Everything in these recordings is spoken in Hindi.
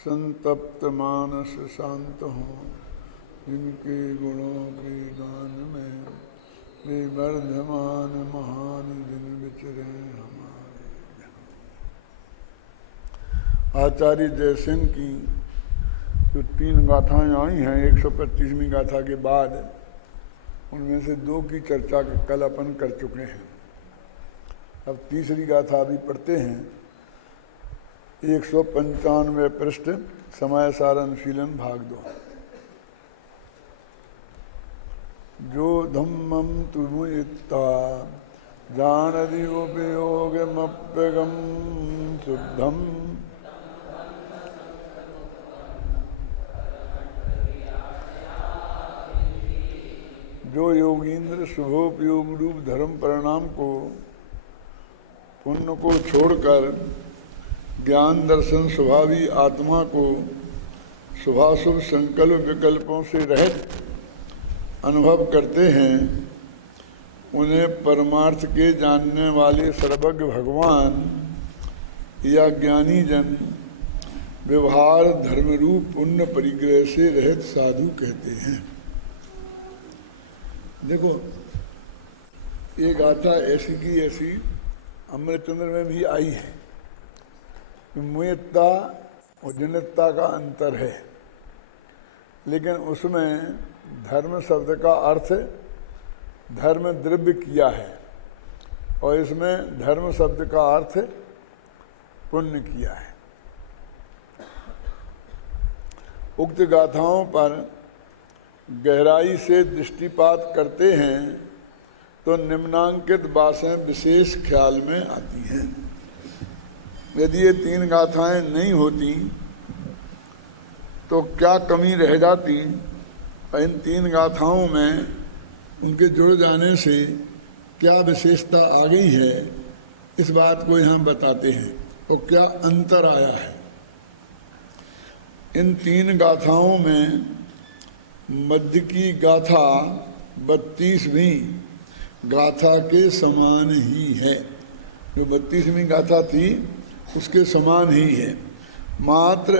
संतप्त मानस शांत हों, जिनके गुणों के गान में वे वर्धमान महान दिन विचरे हमारे ध्यान। आचार्य जयसिंह की जो 3 गाथाएं आई हैं 125वीं गाथा के बाद, उनमें से 2 की चर्चा कल अपन कर चुके हैं। अब तीसरी गाथा अभी पढ़ते हैं। 195वें पृष्ठ, समय सार अनुशीलन भाग 2। जो धम्मं तुमुइत्ता जानदि उपयोगमप्यगम शुद्धम जो योगींद्र शुभोपयोग रूप धर्म परिणाम को, पुण्य को छोड़कर ज्ञान दर्शन स्वभावी आत्मा को शुभाशुभ संकल्प विकल्पों से रहित अनुभव करते हैं, उन्हें परमार्थ के जानने वाले सर्वज्ञ भगवान या ज्ञानी जन व्यवहार धर्मरूप पुण्य परिग्रह से रहित साधु कहते हैं। देखो, ये गाथा ऐसी की ऐसी अमृतचंद्र में भी आई है। मुयत्ता और जनित्ता का अंतर है, लेकिन उसमें धर्म शब्द का अर्थ धर्म द्रव्य किया है और इसमें धर्म शब्द का अर्थ पुण्य किया है। उक्त गाथाओं पर गहराई से दृष्टिपात करते हैं तो निम्नांकित बातें विशेष ख्याल में आती हैं। यदि ये 3 गाथाएं नहीं होती तो क्या कमी रह जाती, और इन 3 गाथाओं में उनके जुड़ जाने से क्या विशेषता आ गई है, इस बात को यहाँ बताते हैं और क्या अंतर आया है। इन 3 गाथाओं में मध्य की गाथा 32वीं गाथा के समान ही है। जो 32वीं गाथा थी उसके समान ही है, मात्र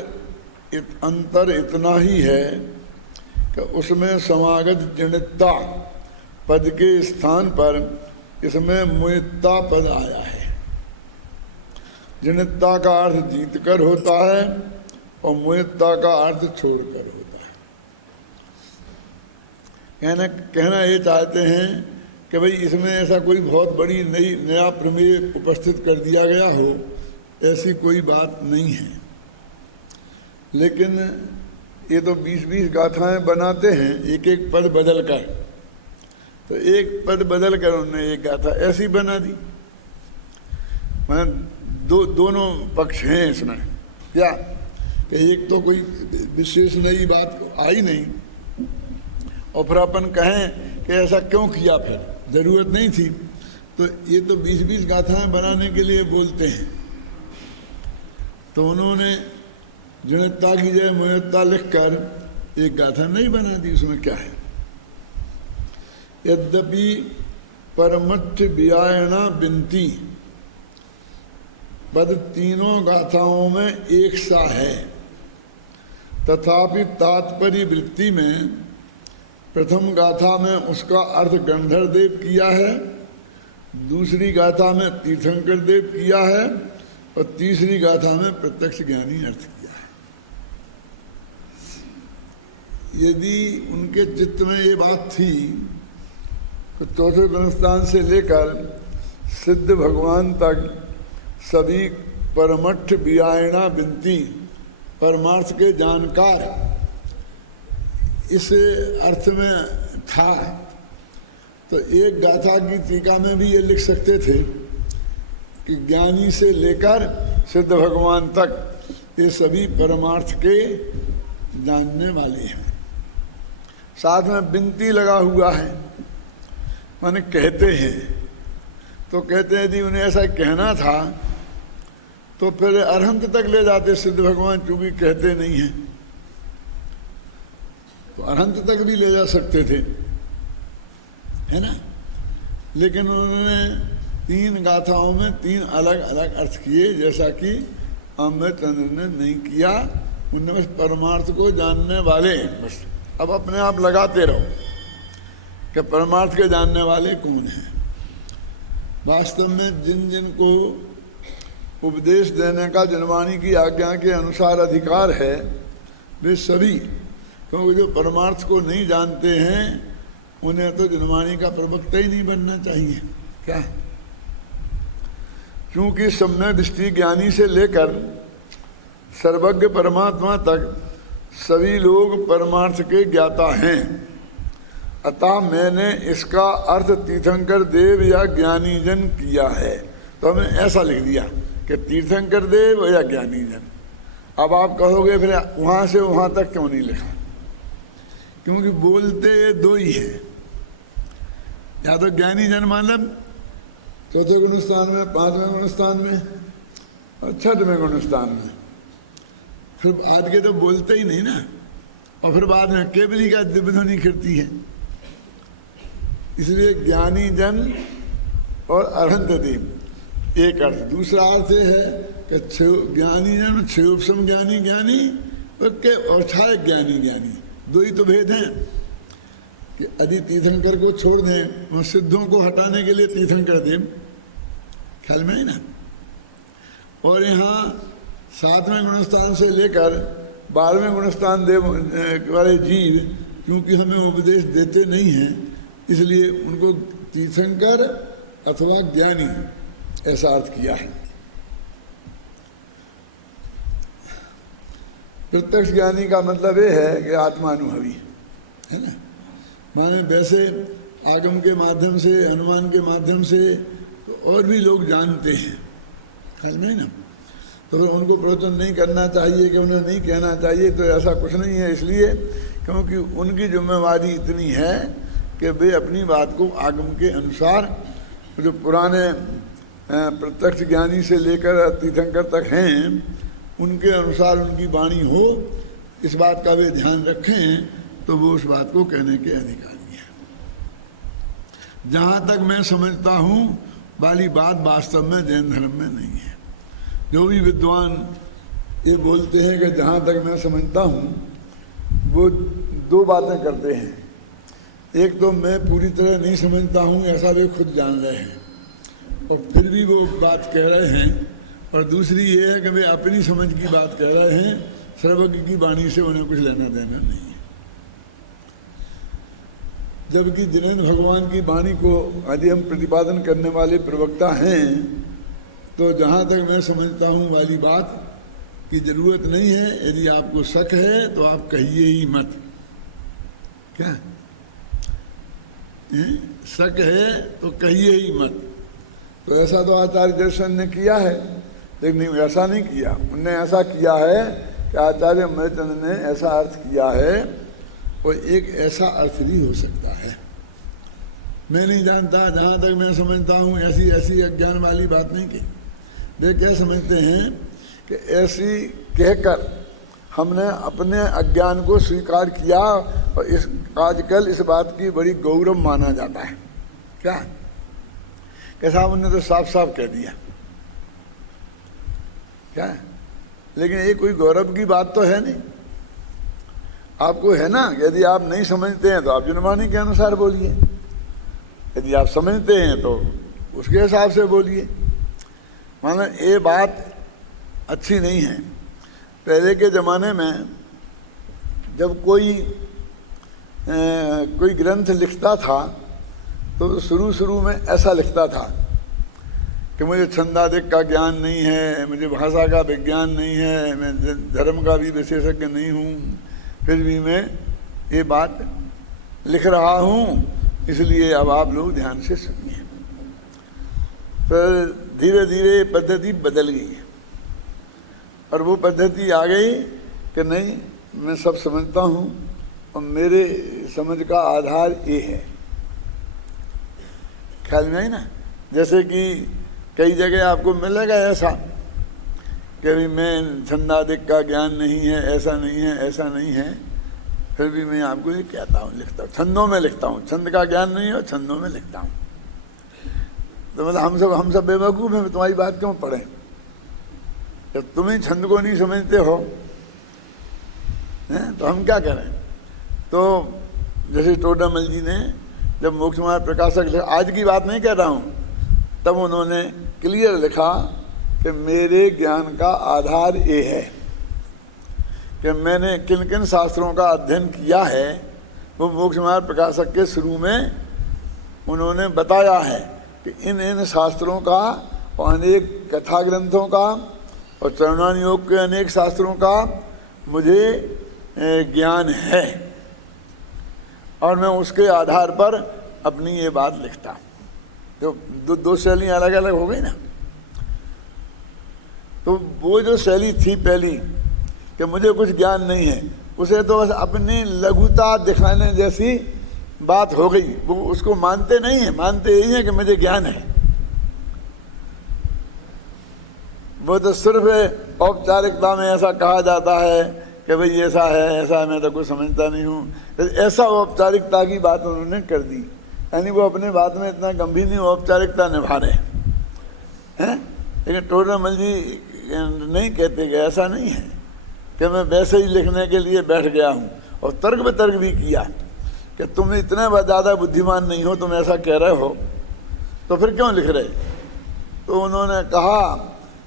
अंतर इतना ही है कि उसमें समागत जनित्ता पद के स्थान पर इसमें मुयत्ता पद आया है। जनित्ता का अर्थ जीतकर होता है और मुयत्ता का अर्थ छोड़कर होता है। कहना ये चाहते हैं कि भाई इसमें ऐसा कोई बहुत बड़ी नया प्रमेय उपस्थित कर दिया गया हो, ऐसी कोई बात नहीं है। लेकिन ये तो 20-20 गाथाएं बनाते हैं, एक एक पद बदल कर, तो एक पद बदल कर उन्होंने एक गाथा ऐसी बना दी। दोनों पक्ष हैं इसमें। क्या कि एक तो कोई विशेष नई बात आई नहीं, और फिर अपन कहें कि ऐसा क्यों किया, फिर जरूरत नहीं थी। तो ये तो 20-20 गाथाएं बनाने के लिए बोलते हैं। तो उन्होंने जनित्ता की जगह मुयत्ता लिखकर एक गाथा नहीं बना दी। उसमें क्या है? यद्यपि परमठ व्यायना बिनती पद तीनों गाथाओं में एक सा है, तथापि तात्पर्य वृत्ति में प्रथम गाथा में उसका अर्थ गंधर देव किया है, दूसरी गाथा में तीर्थंकर देव किया है और तीसरी गाथा में प्रत्यक्ष ज्ञानी अर्थ किया है। यदि उनके चित्त में ये बात थी तो चौथे ब्रह्मस्थान से लेकर सिद्ध भगवान तक सभी परमठ व्यायना बिनती परमार्थ के जानकार इस अर्थ में था, तो एक गाथा की टीका में भी ये लिख सकते थे कि ज्ञानी से लेकर सिद्ध भगवान तक ये सभी परमार्थ के जानने वाले हैं। साथ में बिनती लगा हुआ है, माने कहते हैं। तो कहते हैं यदि उन्हें ऐसा कहना था तो फिर अरहंत तक ले जाते सिद्ध भगवान, चूंकि कहते नहीं हैं तो अरहंत तक भी ले जा सकते थे, है ना। लेकिन उन्होंने 3 गाथाओं में 3 अलग अलग अर्थ किए, जैसा कि अमृतचंद्र ने नहीं किया उनने बस परमार्थ को जानने वाले, बस अब अपने आप लगाते रहो कि परमार्थ के जानने वाले कौन हैं। वास्तव में जिन जिन को उपदेश देने का जनवाणी की आज्ञा के अनुसार अधिकार है वे सभी, क्योंकि जो परमार्थ को नहीं जानते हैं उन्हें तो जनवाणी का प्रवक्ता ही नहीं बनना चाहिए। क्या? क्योंकि सम्यक दृष्टि ज्ञानी से लेकर सर्वज्ञ परमात्मा तक सभी लोग परमार्थ के ज्ञाता हैं। अतः मैंने इसका अर्थ तीर्थंकर देव या ज्ञानी जन किया है। तो हमने ऐसा लिख दिया कि तीर्थंकर देव या ज्ञानी जन। अब आप कहोगे फिर वहाँ से वहाँ तक क्यों नहीं लिखा? क्योंकि बोलते दो ही है, या तो ज्ञानी जन मतलब चौथे गुणस्थान में, पांचवें गुणस्थान में और छठवें गुणस्थान में। फिर आज के तो बोलते ही नहीं ना, और फिर बाद में केवली का दिव्य ध्वनि करती है। इसलिए ज्ञानी जन और अरहंत देव एक अर्थ। दूसरा अर्थ है कि ज्ञानी जन क्षयोपम ज्ञानी ज्ञानी और छाय ज्ञानी ज्ञानी, दो ही तो भेद हैं। कि यदि तीर्थंकर को छोड़ दें और सिद्धों को हटाने के लिए तीर्थंकर देव, ख्याल में है ना। और यहाँ 7वें गुणस्थान से लेकर 12वें गुणस्थान देव वाले जीव क्योंकि हमें उपदेश देते नहीं हैं, इसलिए उनको तीर्थंकर अथवा ज्ञानी ऐसा अर्थ किया है। प्रत्यक्ष ज्ञानी का मतलब ये है कि आत्मानुभवी है ना। माने वैसे आगम के माध्यम से, अनुमान के माध्यम से तो और भी लोग जानते हैं, ख्याल में ना। तो फिर उनको प्रवचन नहीं करना चाहिए कि उन्हें नहीं कहना चाहिए, तो ऐसा कुछ नहीं है। इसलिए क्योंकि उनकी जिम्मेवारी इतनी है कि वे अपनी बात को आगम के अनुसार, जो पुराने प्रत्यक्ष ज्ञानी से लेकर तीर्थंकर तक हैं, उनके अनुसार उनकी वाणी हो, इस बात का वे ध्यान रखें, तो वो उस बात को कहने के अधिकारी हैं। जहाँ तक मैं समझता हूँ वाली बात वास्तव में जैन धर्म में नहीं है। जो भी विद्वान ये बोलते हैं कि जहाँ तक मैं समझता हूँ, वो दो बातें करते हैं। एक तो मैं पूरी तरह नहीं समझता हूँ ऐसा वे खुद जान रहे हैं और फिर भी वो बात कह रहे हैं, और दूसरी ये है कि वे अपनी समझ की बात कह रहे हैं, सर्वज्ञ की वाणी से उन्हें कुछ लेना देना नहीं है। जबकि जिनेन्द्र भगवान की वाणी को यदि हम प्रतिपादन करने वाले प्रवक्ता हैं, तो जहाँ तक मैं समझता हूँ वाली बात की ज़रूरत नहीं है। यदि आपको शक है तो आप कहिए ही मत। क्या शक है तो कहिए ही मत। तो ऐसा तो आचार्य दर्शन ने किया है, लेकिन ऐसा नहीं किया। उनने ऐसा किया है कि आचार्य अमृतचंद ने ऐसा अर्थ किया है, और एक ऐसा अर्थ भी हो सकता है। मैं नहीं जानता, जहाँ तक मैं समझता हूँ ऐसी ऐसी अज्ञान वाली बात नहीं की। वे क्या समझते हैं कि ऐसी कहकर हमने अपने अज्ञान को स्वीकार किया, और इस आजकल इस बात की बड़ी गौरव माना जाता है। क्या कैसा? उन्होंने तो साफ साफ कह दिया। क्या? लेकिन ये कोई गौरव की बात तो है नहीं। आपको है ना, यदि आप नहीं समझते हैं तो आप जनवाणी के अनुसार बोलिए, यदि आप समझते हैं तो उसके हिसाब से बोलिए। मानो ये बात अच्छी नहीं है। पहले के ज़माने में जब कोई ग्रंथ लिखता था तो शुरू में ऐसा लिखता था कि मुझे छंदादिक का ज्ञान नहीं है, मुझे भाषा का विज्ञान नहीं है, मैं धर्म का भी विशेषज्ञ नहीं हूँ, फिर भी मैं ये बात लिख रहा हूँ, इसलिए अब आप लोग ध्यान से सुनिए। फिर धीरे धीरे पद्धति बदल गई और वो पद्धति आ गई कि नहीं, मैं सब समझता हूँ और मेरे समझ का आधार ये है। ख्याल में है ना। जैसे कि कई जगह आपको मिलेगा ऐसा कि भी मैं छंदादिक का ज्ञान नहीं है, ऐसा नहीं है, ऐसा नहीं है, फिर भी मैं आपको ये कहता हूँ, लिखता हूँ, छंदों में लिखता हूँ। छंद का ज्ञान नहीं है, छंदों में लिखता हूँ। तो मतलब हम सब बेवकूफ़ हैं, तुम्हारी बात क्यों पढ़ें? जब तुम ही छंद को नहीं समझते हो हैं, तो हम क्या करें। तो जैसे टोडामल जी ने जब मोक्ष मार्ग प्रकाशक लिखा, आज की बात नहीं कह रहा हूँ, तब उन्होंने क्लियर लिखा कि मेरे ज्ञान का आधार ये है कि मैंने किन किन शास्त्रों का अध्ययन किया है। वो मोक्ष मार्ग प्रकाशक के शुरू में उन्होंने बताया है कि इन इन शास्त्रों का और अनेक कथा ग्रंथों का और चरणान योग के अनेक शास्त्रों का मुझे ज्ञान है, और मैं उसके आधार पर अपनी ये बात लिखता। तो दो शैलियाँ अलग अलग हो गई ना। तो वो जो शैली थी पहली कि मुझे कुछ ज्ञान नहीं है, उसे तो बस अपनी लघुता दिखाने जैसी बात हो गई। वो उसको मानते नहीं है, मानते यही है कि मुझे ज्ञान है। वो तो सिर्फ औपचारिकता में ऐसा कहा जाता है कि भाई ऐसा है ऐसा है, मैं तो कुछ समझता नहीं हूँ, ऐसा औपचारिकता की बात उन्होंने कर दी। यानी वो अपने बात में इतना गंभीर नहीं औपचारिकता निभा रहे हैं। लेकिन टोडामल जी नहीं कहते कि ऐसा नहीं है कि मैं वैसे ही लिखने के लिए बैठ गया हूँ, और तर्क वितर्क भी किया कि तुम इतने ज़्यादा बुद्धिमान नहीं हो, तुम ऐसा कह रहे हो तो फिर क्यों लिख रहे। तो उन्होंने कहा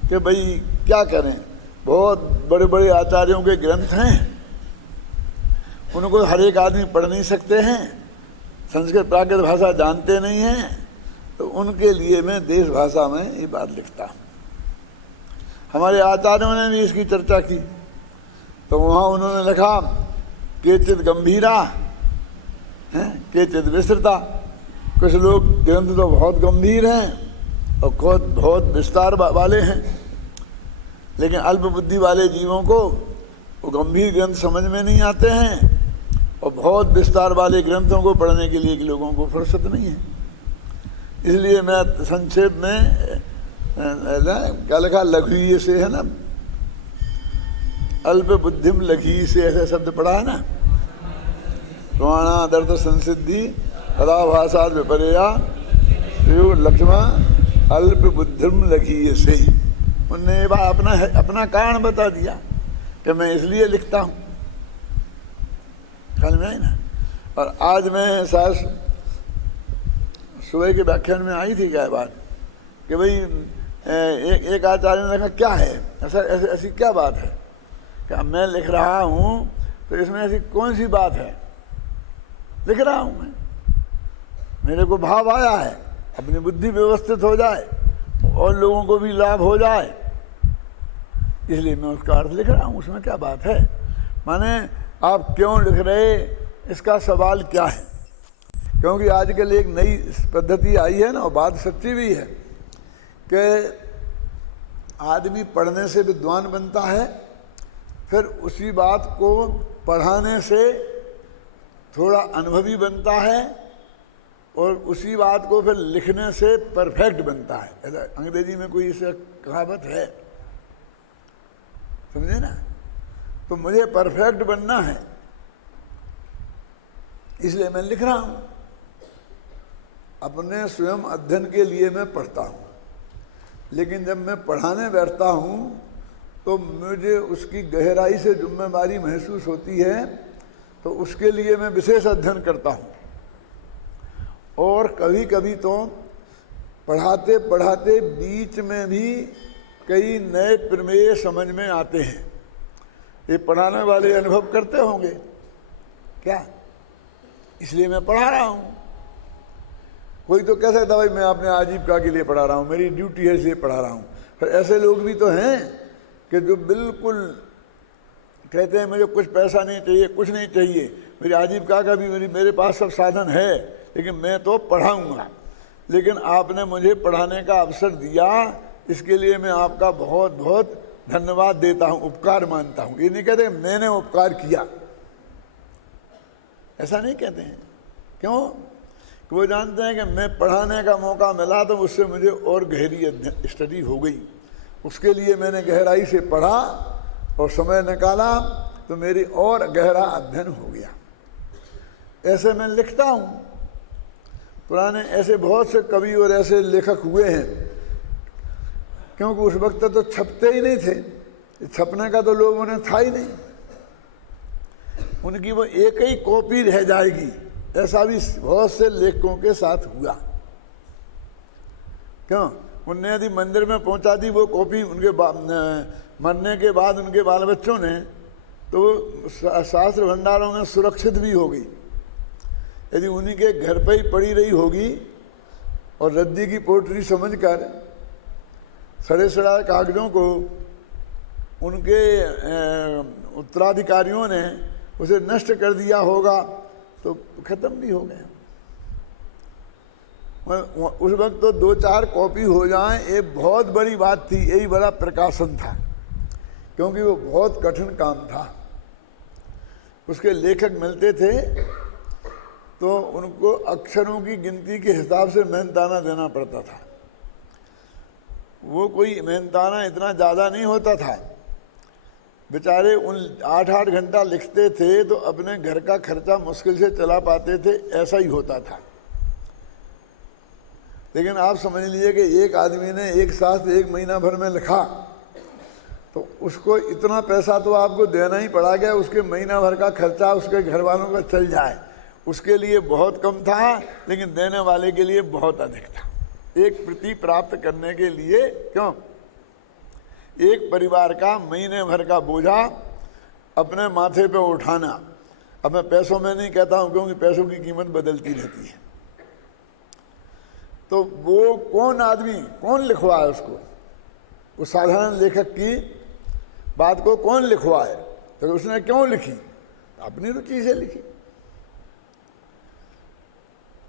कि भाई क्या करें, बहुत बड़े बड़े आचार्यों के ग्रंथ हैं, उनको हर एक आदमी पढ़ नहीं सकते हैं, संस्कृत प्राकृत भाषा जानते नहीं हैं, तो उनके लिए मैं देश भाषा में ये बात लिखता। हमारे आचार्यों ने भी इसकी चर्चा की, तो वहाँ उन्होंने लिखा केचित गंभीरा हैं केचित विस्तृता। कुछ लोग ग्रंथ तो बहुत गंभीर हैं और बहुत विस्तार वाले हैं, लेकिन अल्प बुद्धि वाले जीवों को वो गंभीर ग्रंथ समझ में नहीं आते हैं, और बहुत विस्तार वाले ग्रंथों को पढ़ने के लिए लोगों को फुर्सत नहीं है। इसलिए मैं संक्षेप में क्या लिखा, लघु से है ना, अल्प बुद्धिम लघी से ऐसे शब्द पढ़ा है ना, प्रमाणादर्थ संसिद्धि कदा भाषा विपर्या लक्ष्मा अल्प बुद्धिम लघी से। उनने ये बात अपना कारण बता दिया कि मैं इसलिए लिखता हूँ। ख्याल में आई ना। और आज मैं शायद सुबह के व्याख्यान में आई थी क्या बात कि भाई एक आचार्य ने लिखा क्या है ऐसी क्या बात है कि मैं लिख रहा हूँ तो इसमें ऐसी कौन सी बात है, लिख रहा हूँ मैं, मेरे को भाव आया है, अपनी बुद्धि व्यवस्थित हो जाए और लोगों को भी लाभ हो जाए, इसलिए मैं उसका अर्थ लिख रहा हूँ। उसमें क्या बात है, माने आप क्यों लिख रहे इसका सवाल क्या है। क्योंकि आजकल एक नई पद्धति आई है ना, और बात सच्ची भी है कि आदमी पढ़ने से विद्वान बनता है, फिर उसी बात को पढ़ाने से थोड़ा अनुभवी बनता है, और उसी बात को फिर लिखने से परफेक्ट बनता है। ऐसा अंग्रेजी में कोई ऐसा कहावत है, समझे ना। तो मुझे परफेक्ट बनना है, इसलिए मैं लिख रहा हूँ। अपने स्वयं अध्ययन के लिए मैं पढ़ता हूँ, लेकिन जब मैं पढ़ाने बैठता हूँ तो मुझे उसकी गहराई से जिम्मेदारी महसूस होती है, तो उसके लिए मैं विशेष अध्ययन करता हूँ। और कभी कभी तो पढ़ाते पढ़ाते बीच में भी कई नए प्रमेय समझ में आते हैं। ये पढ़ाने वाले अनुभव करते होंगे क्या, इसलिए मैं पढ़ा रहा हूँ। कोई तो कह सकता भाई मैं अपने आजीविका के लिए पढ़ा रहा हूँ, मेरी ड्यूटी है इसलिए पढ़ा रहा हूँ। फिर ऐसे लोग भी तो हैं कि जो बिल्कुल कहते हैं मुझे कुछ पैसा नहीं चाहिए, कुछ नहीं चाहिए, मेरी आजीविका का भी मेरे पास सब साधन है, लेकिन मैं तो पढ़ाऊँगा। लेकिन आपने मुझे पढ़ाने का अवसर दिया, इसके लिए मैं आपका बहुत बहुत धन्यवाद देता हूँ, उपकार मानता हूँ। ये नहीं कहते मैंने उपकार किया, ऐसा नहीं कहते हैं। क्यों? कि वो जानते हैं कि मैं पढ़ाने का मौका मिला तो उससे मुझे और गहरी स्टडी हो गई, उसके लिए मैंने गहराई से पढ़ा और समय निकाला तो मेरी और गहरा अध्ययन हो गया। ऐसे मैं लिखता हूँ। पुराने ऐसे बहुत से कवि और ऐसे लेखक हुए हैं, क्योंकि उस वक्त तो छपते ही नहीं थे, छपने का तो लोगों ने था ही नहीं। उनकी वो एक ही कॉपी रह जाएगी। ऐसा भी बहुत से लेखकों के साथ हुआ। क्यों? उनने यदि मंदिर में पहुंचा दी वो कॉपी उनके मरने के बाद उनके बाल बच्चों ने, तो वो शास्त्र भंडारों में सुरक्षित भी हो गई। यदि उन्हीं के घर पर ही पड़ी रही होगी और रद्दी की पोटली समझकर सड़े सड़ाए कागजों को उनके उत्तराधिकारियों ने उसे नष्ट कर दिया होगा, तो खत्म भी हो गया। उस वक्त तो 2-4 कॉपी हो जाएं ये बहुत बड़ी बात थी, यही बड़ा प्रकाशन था, क्योंकि वो बहुत कठिन काम था। उसके लेखक मिलते थे तो उनको अक्षरों की गिनती के हिसाब से मेहनताना देना पड़ता था। वो कोई मेहनताना इतना ज़्यादा नहीं होता था। बेचारे उन 8-8 घंटा लिखते थे तो अपने घर का खर्चा मुश्किल से चला पाते थे, ऐसा ही होता था। लेकिन आप समझ लीजिए कि एक आदमी ने एक साथ 1 महीना भर में लिखा तो उसको इतना पैसा तो आपको देना ही पड़ा गया, उसके महीना भर का खर्चा उसके घर वालों का चल जाए, उसके लिए बहुत कम था, लेकिन देने वाले के लिए बहुत अधिक था। एक प्रति प्राप्त करने के लिए, क्यों, एक परिवार का महीने भर का बोझा अपने माथे पे उठाना। अब मैं पैसों में नहीं कहता हूँ, क्योंकि पैसों की कीमत बदलती रहती है। तो वो कौन आदमी, कौन लिखवाए उसको? उस साधारण लेखक की बात को कौन लिखवाए? तो उसने क्यों लिखी? अपनी रुचि से लिखी।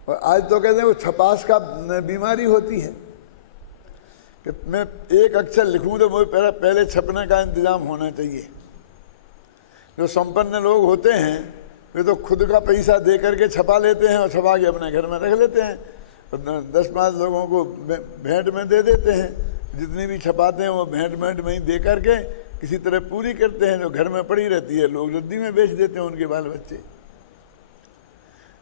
और आज तो कहते हैं वो छपास का बीमारी होती है कि मैं एक अक्षर लिखूं तो वो पहले छपने का इंतजाम होना चाहिए। जो संपन्न लोग होते हैं वे तो खुद का पैसा दे करके छपा लेते हैं और छपा के अपने घर में रख लेते हैं, 10-5 लोगों को भेंट में दे देते हैं। जितनी भी छपाते हैं वो भेंट में ही दे करके किसी तरह पूरी करते हैं, जो घर में पड़ी रहती है लोग रद्दी में बेच देते हैं उनके बाल बच्चे।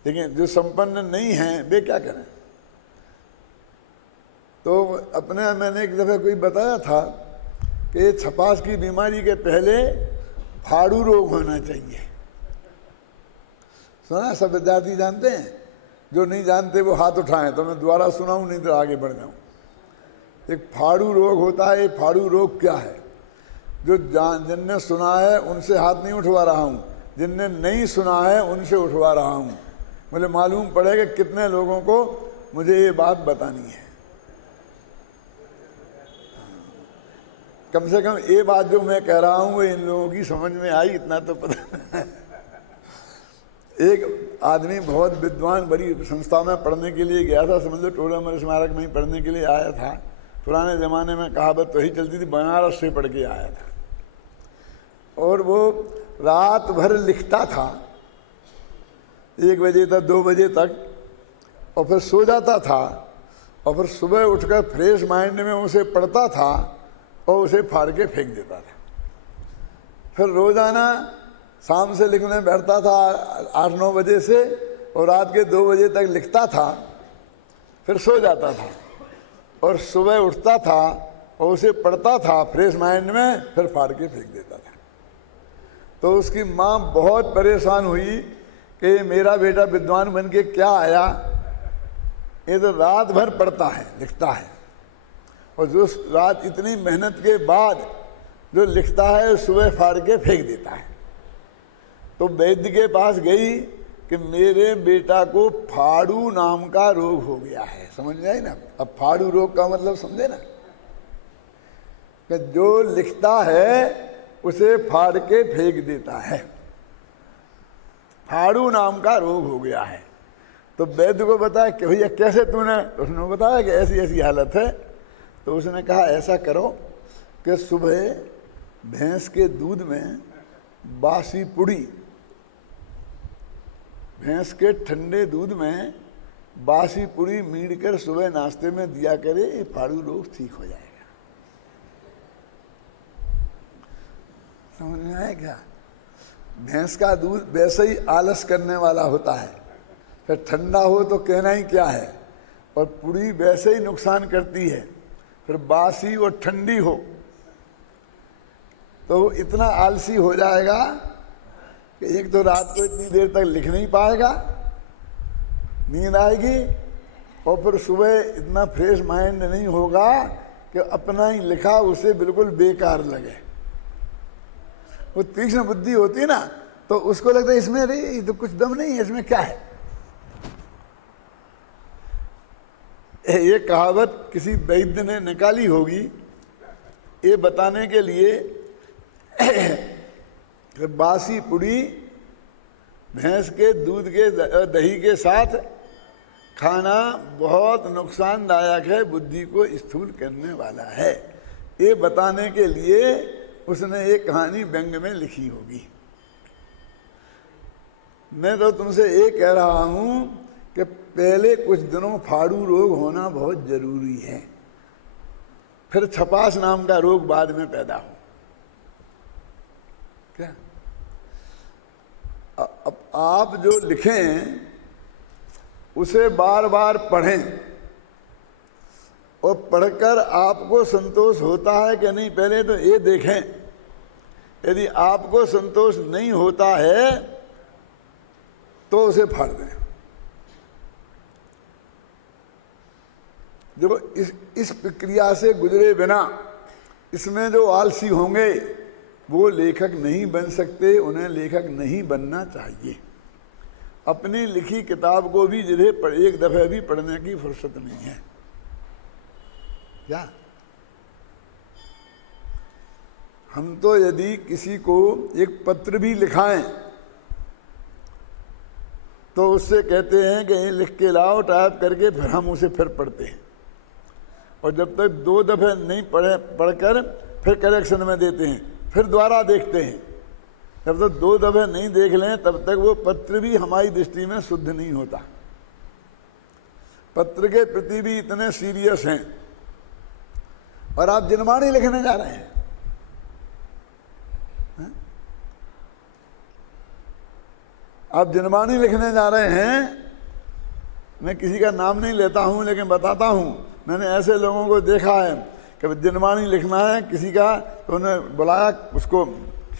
लेकिन जो संपन्न नहीं हैं वे क्या करें? तो अपने मैंने एक दफ़ा कोई बताया था कि छपास की बीमारी के पहले फाड़ू रोग होना चाहिए। सुना? सब विद्यार्थी जानते हैं? जो नहीं जानते वो हाथ उठाएं तो मैं दोबारा सुनाऊं, नहीं तो आगे बढ़ जाऊं। एक फाड़ू रोग होता है। ये फाड़ू रोग क्या है? जो जिनने सुना है उनसे हाथ नहीं उठवा रहा हूं, जिनने नहीं सुना है उनसे उठवा रहा हूं। मुझे मालूम पड़ेगा कितने लोगों को मुझे ये बात बतानी है। कम से कम ये बात जो मैं कह रहा हूं वो इन लोगों की समझ में आई, इतना तो पता। एक आदमी बहुत विद्वान बड़ी संस्था में पढ़ने के लिए गया था, समझ लो टोडामल स्मारक में ही पढ़ने के लिए आया था। पुराने ज़माने में कहावत तो ही चलती थी, बनारस से पढ़ के आया था। और वो रात भर लिखता था, 1 बजे तक 2 बजे तक, और फिर सो जाता था, और फिर सुबह उठकर फ्रेश माइंड में उसे पढ़ता था और उसे फाड़ के फेंक देता था। फिर रोज़ाना शाम से लिखने बैठता था 8-9 बजे से, और रात के 2 बजे तक लिखता था, फिर सो जाता था और सुबह उठता था और उसे पढ़ता था फ्रेश माइंड में, फिर फाड़ के फेंक देता था। तो उसकी माँ बहुत परेशान हुई कि मेरा बेटा विद्वान बन के क्या आया, ये तो रात भर पढ़ता है, लिखता है, और जो रात इतनी मेहनत के बाद जो लिखता है सुबह फाड़ के फेंक देता है। तो वैद्य के पास गई कि मेरे बेटा को फाड़ू नाम का रोग हो गया है। समझ में आई ना? अब फाड़ू रोग का मतलब समझे ना, कि जो लिखता है उसे फाड़ के फेंक देता है, फाड़ू नाम का रोग हो गया है। तो वैद्य को बताया कि भैया कैसे तूने? उसने बताया कि ऐसी ऐसी हालत है। तो उसने कहा ऐसा करो कि सुबह भैंस के दूध में बासी पुड़ी, भैंस के ठंडे दूध में बासी पुड़ी मीड़ कर सुबह नाश्ते में दिया करे, ये फाड़ू रोग ठीक हो जाएगा। समझ में आया क्या? भैंस का दूध वैसे ही आलस करने वाला होता है, फिर ठंडा हो तो कहना ही क्या है, और पुड़ी वैसे ही नुकसान करती है, फिर बासी और ठंडी हो तो इतना आलसी हो जाएगा कि एक तो रात को इतनी देर तक लिख नहीं पाएगा, नींद आएगी, और फिर सुबह इतना फ्रेश माइंड नहीं होगा कि अपना ही लिखा उसे बिल्कुल बेकार लगे। वो तीक्ष्ण बुद्धि होती ना, तो उसको लगता है इसमें अरे ये तो कुछ दम नहीं है, इसमें क्या है। ये कहावत किसी वैद्य ने निकाली होगी ये बताने के लिए कि बासी पुड़ी भैंस के दूध के दही के साथ खाना बहुत नुकसानदायक है, बुद्धि को स्थूल करने वाला है। ये बताने के लिए उसने एक कहानी व्यंग में लिखी होगी। मैं तो तुमसे ये कह रहा हूं कि पहले कुछ दिनों फाड़ू रोग होना बहुत जरूरी है, फिर छपास नाम का रोग बाद में पैदा हो। क्या अब आप जो लिखें उसे बार बार पढ़ें, और पढ़कर आपको संतोष होता है कि नहीं पहले तो ये देखें। यदि आपको संतोष नहीं होता है तो उसे फाड़ दें। देखो इस प्रक्रिया से गुजरे बिना इसमें जो आलसी होंगे वो लेखक नहीं बन सकते, उन्हें लेखक नहीं बनना चाहिए। अपनी लिखी किताब को भी जिन्हें एक दफे भी पढ़ने की फुर्सत नहीं है। क्या हम तो यदि किसी को एक पत्र भी लिखाएं तो उससे कहते हैं कि ये लिख के लाओ टाइप करके, फिर हम उसे फिर पढ़ते हैं, और जब तक 2 दफे नहीं पढ़कर फिर करेक्शन में देते हैं, फिर दोबारा देखते हैं। जब तक 2 दफे नहीं देख लें तब तक वो पत्र भी हमारी दृष्टि में शुद्ध नहीं होता। पत्र के प्रति भी इतने सीरियस हैं, और आप जनवाणी लिखने जा रहे हैं। आप जनवाणी लिखने जा रहे हैं। मैं किसी का नाम नहीं लेता हूं, लेकिन बताता हूं, मैंने ऐसे लोगों को देखा है कि जनवाणी लिखना है किसी का, तो उन्हें बुलाया उसको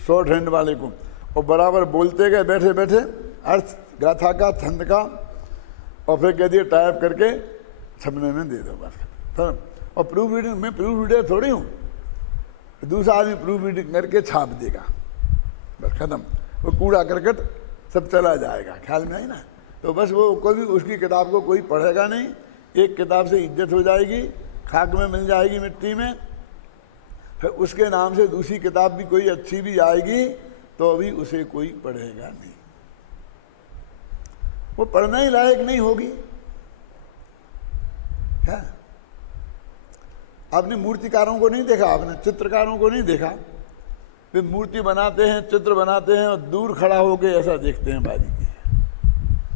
शॉर्ट हैंड वाले को, और बराबर बोलते गए बैठे बैठे अर्थ गाथा का, छंद का, और फिर कह दिए टाइप करके छपने में दे दो बस। फिर और प्रूफ रीडिंग, मैं प्रूफ रीडर थोड़ी हूँ, दूसरा आदमी प्रूफ रीडिंग करके छाप देगा, बस खत्म। वो कूड़ा करकट सब चला जाएगा, ख्याल में आई ना। तो बस वो कभी उसकी किताब को कोई पढ़ेगा नहीं। एक किताब से इज्जत हो जाएगी, खाक में मिल जाएगी मिट्टी में, फिर उसके नाम से दूसरी किताब भी कोई अच्छी भी आएगी तो अभी उसे कोई पढ़ेगा नहीं, वो पढ़ने ही लायक नहीं होगी। क्या आपने मूर्तिकारों को नहीं देखा, आपने चित्रकारों को नहीं देखा? वे मूर्ति बनाते हैं, चित्र बनाते हैं, और दूर खड़ा होकर ऐसा देखते हैं बारीकी,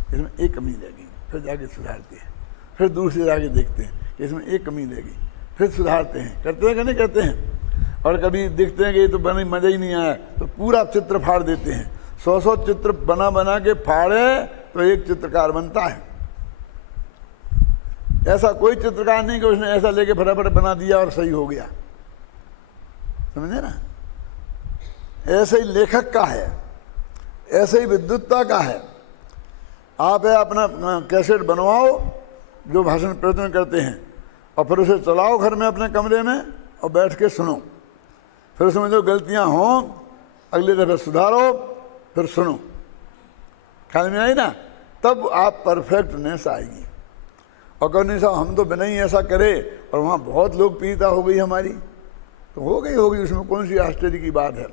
इसमें एक कमी लगेगी, फिर जाके सुधारते हैं, फिर दूर से जाके देखते हैं कि इसमें एक कमी लगी, फिर सुधारते हैं। करते हैं कि नहीं करते हैं? और कभी देखते हैं कि ये तो बने मज़ा ही नहीं आया तो पूरा चित्र फाड़ देते हैं। 100 चित्र बना बना के फाड़े तो एक चित्रकार बनता है। ऐसा कोई चित्रकार नहीं कि उसने ऐसा लेके फटाफट बना दिया और सही हो गया, समझे ना? ऐसे ही लेखक का है, ऐसे ही विद्वत्ता का है। आप अपना कैसेट बनवाओ जो भाषण प्रवचन करते हैं, और फिर उसे चलाओ घर में अपने कमरे में और बैठ के सुनो। फिर उसमें जो गलतियां हों अगले दफे सुधारो, फिर सुनो। ख्याल में आई ना? तब आप परफेक्टनेस आएगी। और कहो नहीं साहब हम तो बिना ही ऐसा करे और वहाँ बहुत लोकप्रियता हो गई हमारी, तो हो गई होगी, उसमें कौन सी आश्चर्य की बात है।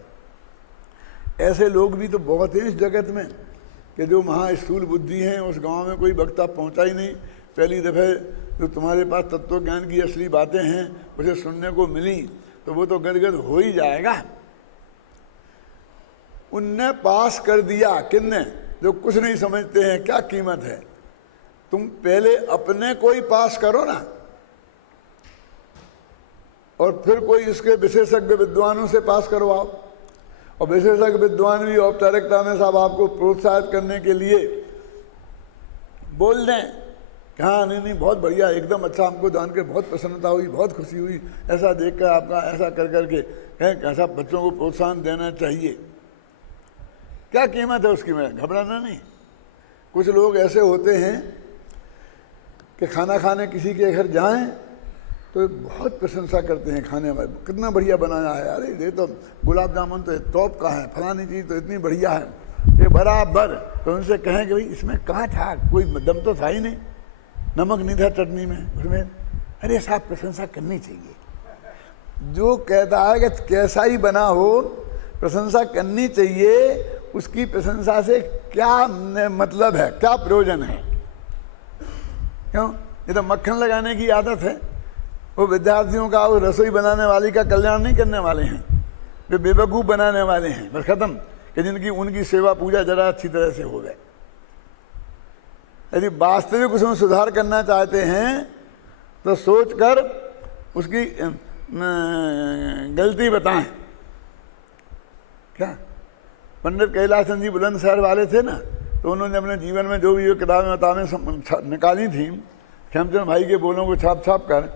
ऐसे लोग भी तो बहुत हैं इस जगत में कि जो महास्थूल बुद्धि हैं, उस गांव में कोई वक्ता पहुंचा ही नहीं। पहली दफ़े जो तुम्हारे पास तत्व ज्ञान की असली बातें हैं उसे सुनने को मिली तो वो तो गदगद हो ही जाएगा। उनने पास कर दिया, किनने? जो कुछ नहीं समझते हैं क्या कीमत है। तुम पहले अपने को ही पास करो ना, और फिर कोई इसके विशेषज्ञ विद्वानों से पास करवाओ। और विशेषज्ञ विद्वान भी औपचारिकता में साहब आपको प्रोत्साहित करने के लिए बोल दें कि हाँ नहीं बहुत बढ़िया, एकदम अच्छा, हमको जान के बहुत प्रसन्नता हुई, बहुत खुशी हुई, ऐसा देखकर आपका ऐसा कर करके कहें ऐसा बच्चों को प्रोत्साहन देना चाहिए। क्या कीमत है उसकी, मैं घबराना नहीं। कुछ लोग ऐसे होते हैं कि खाना खाने किसी के घर जाएं तो बहुत प्रशंसा करते हैं खाने वाले, कितना बढ़िया बनाया है, अरे ये तो गुलाब जामुन तो टॉप का है, फलानी चीज़ तो इतनी बढ़िया है, ये बराबर। तो उनसे कहें कि भाई इसमें कहाँ था, कोई दम तो था ही नहीं, नमक नहीं था चटनी में उसमें। अरे साहब प्रशंसा करनी चाहिए। जो कहता है कि कैसा ही बना हो प्रशंसा करनी चाहिए, उसकी प्रशंसा से क्या मतलब है, क्या प्रयोजन है? क्यों? ये तो मक्खन लगाने की आदत है। वो विद्यार्थियों का, वो रसोई बनाने वाली का कल्याण नहीं करने वाले हैं, वे बेवकूफ़ बनाने वाले हैं, बस खत्म, कि जिनकी उनकी सेवा पूजा जरा अच्छी तरह से हो गए। यदि वास्तविक उसमें सुधार करना चाहते हैं तो सोच कर उसकी गलती बताएं। क्या पंडित कैलाश चंद जी बुलंदशहर वाले थे ना, तो उन्होंने अपने जीवन में जो भी ये किताबें निकाली थी, खेमचंद भाई के बोलों को छाप छाप कर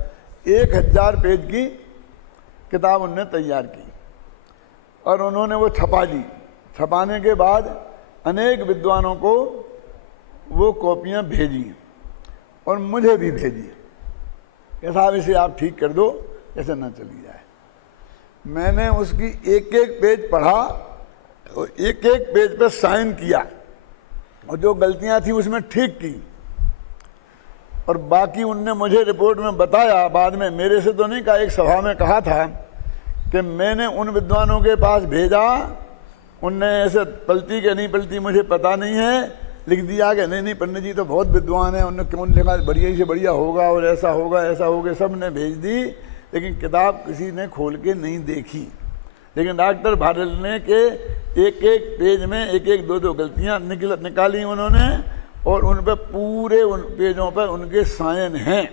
1000 पेज की किताब उनने तैयार की और उन्होंने वो छपा दी। छपाने के बाद अनेक विद्वानों को वो कॉपियाँ भेजी और मुझे भी भेजी कि साहब इसे आप ठीक कर दो, ऐसे ना चली जाए। मैंने उसकी एक एक पेज पढ़ा और एक एक पेज पे साइन किया और जो गलतियां थी उसमें ठीक की, और बाकी उनने मुझे रिपोर्ट में बताया बाद में, मेरे से तो नहीं कहा, एक सभा में कहा था कि मैंने उन विद्वानों के पास भेजा, उनने ऐसे पलटी के नहीं पलटी मुझे पता नहीं है, लिख दिया कि नहीं नहीं पंडित जी तो बहुत विद्वान है, उन्होंने क्यों लिखा बढ़िया से बढ़िया होगा और ऐसा होगा ऐसा होगा, सब ने भेज दी, लेकिन किताब किसी ने खोल के नहीं देखी। लेकिन डॉक्टर भारल ने के एक एक पेज में एक एक दो दो गलतियाँ निकाली उन्होंने, और उन पर पूरे उन पेजों पर उनके साइन हैं,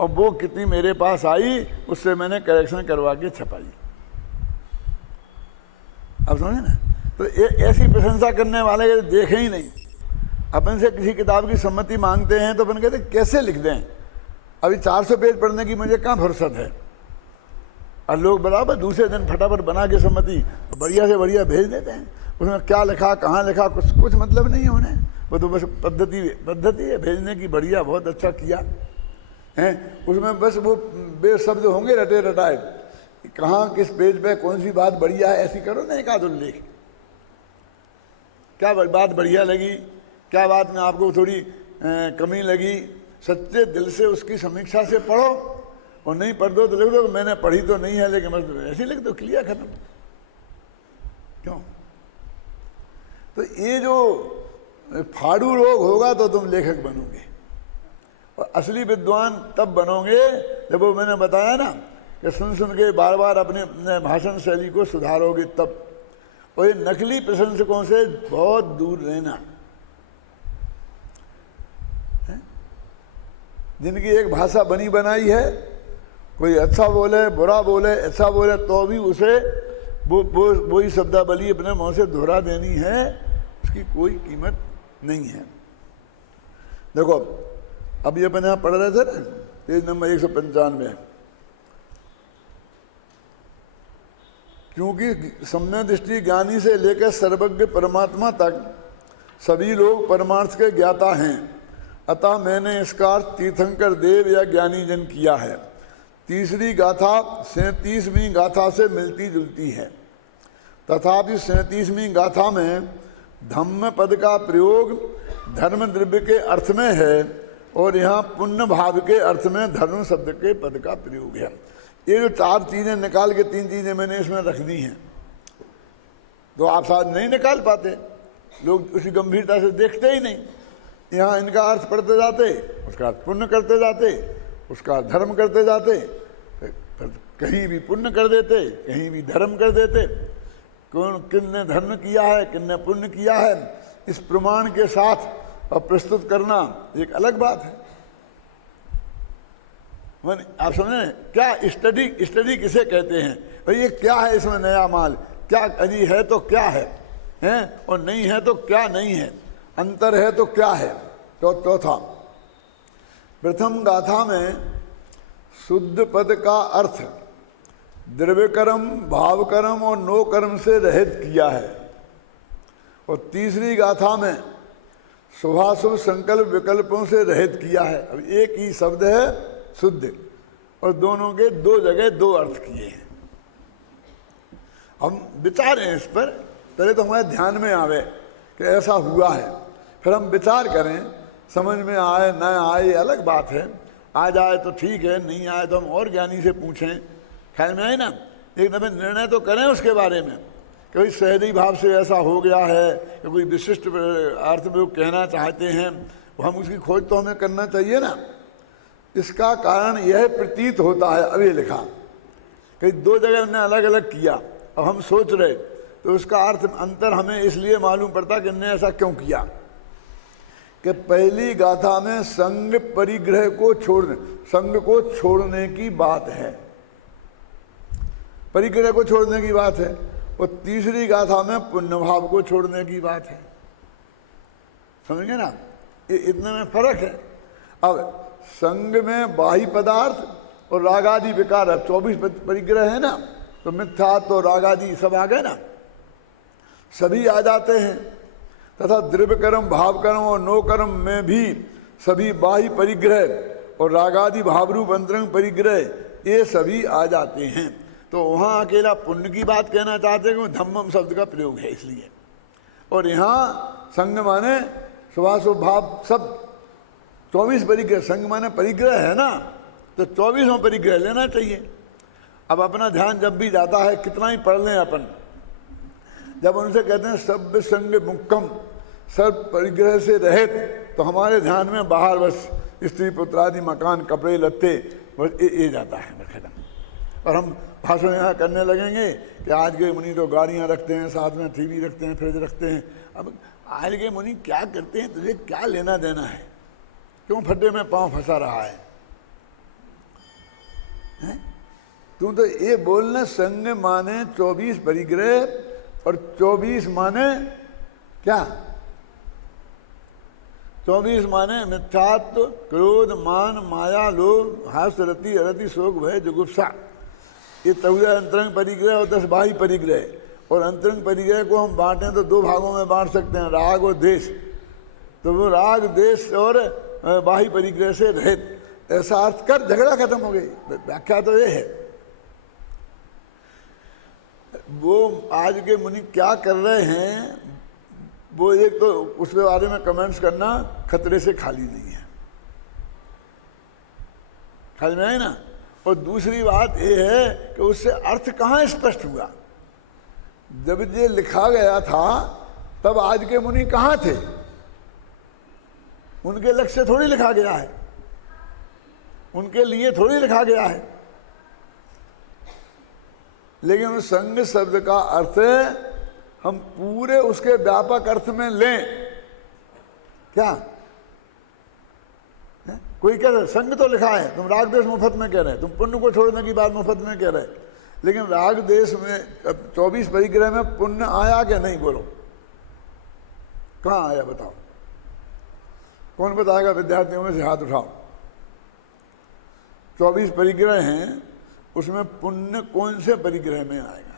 और वो कितनी मेरे पास आई उससे मैंने करेक्शन करवा के छपाई। आप समझे ना? तो ऐसी प्रशंसा करने वाले देखे ही नहीं। अपन से किसी किताब की सम्मति मांगते हैं तो अपन कहते कैसे लिख दें, अभी 400 पेज पढ़ने की मुझे कहाँ फुर्सत है, और लोग बराबर दूसरे दिन फटाफट बना के सम्मति बढ़िया से बढ़िया भेज देते हैं। उसमें क्या लिखा, कहाँ लिखा, कुछ मतलब नहीं होने, वो तो बस पद्धति है भेजने की, बढ़िया बहुत अच्छा किया है। उसमें बस वो बेशब्द होंगे रटे रटाए, कहाँ किस पेज पे कौन सी बात बढ़िया है, ऐसी करो ना एक आध उल्लेख, क्या बात बढ़िया लगी, क्या बात में आपको थोड़ी कमी लगी, सच्चे दिल से उसकी समीक्षा से पढ़ो, और नहीं पढ़ दो तो लिख दो मैंने पढ़ी तो नहीं है लेकिन बस ऐसे लिख दो, क्लियर खत्म। क्यों? तो ये जो फाड़ू रोग होगा तो तुम लेखक बनोगे, और असली विद्वान तब बनोगे जब वो मैंने बताया ना कि सुन सुन के बार बार अपने भाषण शैली को सुधारोगे तब। और ये नकली प्रशंसकों से बहुत दूर रहना, जिनकी एक भाषा बनी बनाई है, कोई अच्छा बोले बुरा बोले अच्छा बोले तो भी उसे वही शब्दावली अपने मुंह से दोहरा देनी है, उसकी कोई कीमत नहीं है। देखो अब ये अपन यहाँ पढ़ रहे थे ना, पेज नंबर 195, क्योंकि सम्यक दृष्टि ज्ञानी से लेकर सर्वज्ञ परमात्मा तक सभी लोग परमार्थ के ज्ञाता हैं, अतः मैंने इसका अर्थ तीर्थंकर देव या ज्ञानी जन किया है। तीसरी गाथा 37वीं गाथा से मिलती जुलती है, तथापि 37वीं गाथा में धम्म पद का प्रयोग धर्म द्रव्य के अर्थ में है, और यहाँ पुण्य भाव के अर्थ में धर्म शब्द के पद का प्रयोग है। ये जो 4 चीज़ें निकाल के 3 चीज़ें मैंने इसमें रख दी हैं, तो आप शायद नहीं निकाल पाते, लोग उसी गंभीरता से देखते ही नहीं। यहाँ इनका अर्थ पढ़ते जाते, उसका अर्थ पुण्य करते जाते, उसका धर्म करते जाते, कहीं भी पुण्य कर देते कहीं भी धर्म कर देते। कौन किसने धर्म किया है किसने पुण्य किया है, इस प्रमाण के साथ और प्रस्तुत करना एक अलग बात है। आप समझे क्या स्टडी किसे कहते हैं? भाई ये क्या है, इसमें नया माल क्या, अजी है तो क्या है, हैं? और नहीं है तो क्या नहीं है, अंतर है तो क्या है। तो चौथा, प्रथम गाथा में शुद्ध पद का अर्थ द्रव्य कर्म भाव कर्म और नो कर्म से रहित किया है, और तीसरी गाथा में शुभाशुभ संकल्प विकल्पों से रहित किया है। अब एक ही शब्द है शुद्ध, और दोनों के दो जगह दो अर्थ किए हैं। हम विचारें इस पर, पहले तो हमारे ध्यान में आवे कि ऐसा हुआ है, फिर हम विचार करें, समझ में आए न आए ये अलग बात है। आ जाए तो ठीक है, नहीं आए तो हम और ज्ञानी से पूछें, ख्याल में आए ना। एक दफे निर्णय तो करें उसके बारे में कि भाई सहजी भाव से ऐसा हो गया है कि कोई विशिष्ट अर्थ में वो कहना चाहते हैं, हम उसकी खोज तो हमें करना चाहिए ना। इसका कारण यह प्रतीत होता है, अब ये लिखा कि दो जगह उन्होंने अलग अलग किया, अब हम सोच रहे तो उसका अर्थ अंतर हमें इसलिए मालूम पड़ता कि इन्होंने ऐसा क्यों किया कि पहली गाथा में संग परिग्रह को छोड़ने, संग को छोड़ने की बात है, परिग्रह को छोड़ने की बात है, और तीसरी गाथा में पुण्य भाव को छोड़ने की बात है। समझेंगे ना, ये इतने में फर्क है। अब संग में बाह्य पदार्थ और रागादि विकार, 24 परिग्रह है ना, तो मिथ्या तो रागादि सब आ गए ना, सभी आ जाते हैं। तथा द्रव्य कर्म, भाव कर्म और नो कर्म में भी सभी बाह्य परिग्रह और रागादि भावरूप अंतरंग परिग्रह ये सभी आ जाते हैं। तो वहाँ अकेला पुण्य की बात कहना चाहते हैं कि धम्मम शब्द का प्रयोग है इसलिए, और यहाँ संग माने शुभाशुभ भाव सब 24 परिग्रह, संग माने परिग्रह है ना, तो 24वां परिग्रह लेना चाहिए। अब अपना ध्यान जब भी जाता है, कितना ही पढ़ लें अपन, जब उनसे कहते हैं सब संग मुक्कम, सब परिग्रह से रहित, तो हमारे ध्यान में बाहर बस स्त्री पुत्र आदि मकान कपड़े लत्ते बस ये जाता है खत्म। और हम भाषण यहाँ करने लगेंगे कि आज के मुनि तो गाड़ियाँ रखते हैं, साथ में टीवी रखते हैं, फ्रिज रखते हैं। अब आज के मुनि क्या करते हैं, तुझे क्या लेना देना है, क्यों फड्डे में पाँव फंसा रहा है? तू तो ये बोलना संग माने 24 परिग्रह और 24 माने क्या, 24 माने मिथ्यात्व, क्रोध, मान, माया, लोभ, हास्य, रति, अरति, शोक, भय, जुगुप्सा, ये 14 अंतरंग परिग्रह और 10 बाह्य परिग्रह। और अंतरंग परिग्रह को हम बांटें तो दो भागों में बांट सकते हैं, राग और देश। तो वो राग, देश और बाह्य परिग्रह से रहित, ऐसा अर्थ कर झगड़ा खत्म हो गई। व्याख्या तो ये है। वो आज के मुनि क्या कर रहे हैं, वो एक तो उसके बारे में कमेंट्स करना खतरे से खाली नहीं है, खाली में है ना। और दूसरी बात ये है कि उससे अर्थ कहाँ स्पष्ट हुआ। जब ये लिखा गया था तब आज के मुनि कहाँ थे, उनके लक्ष्य से थोड़ी लिखा गया है, उनके लिए थोड़ी लिखा गया है। लेकिन उस संग शब्द का अर्थ हम पूरे उसके व्यापक अर्थ में लें। क्या कोई कह रहे संग तो लिखा है, तुम राग देश मुफ्त में कह रहे, तुम पुण्य को छोड़ने की बात मुफ्त में कह रहे, लेकिन राग देश में 24 परिग्रह में पुण्य आया क्या नहीं, बोलो कहाँ आया बताओ, कौन बताएगा? विद्यार्थियों में से हाथ उठाओ। 24 परिग्रह हैं, उसमें पुण्य कौन से परिग्रह में आएगा?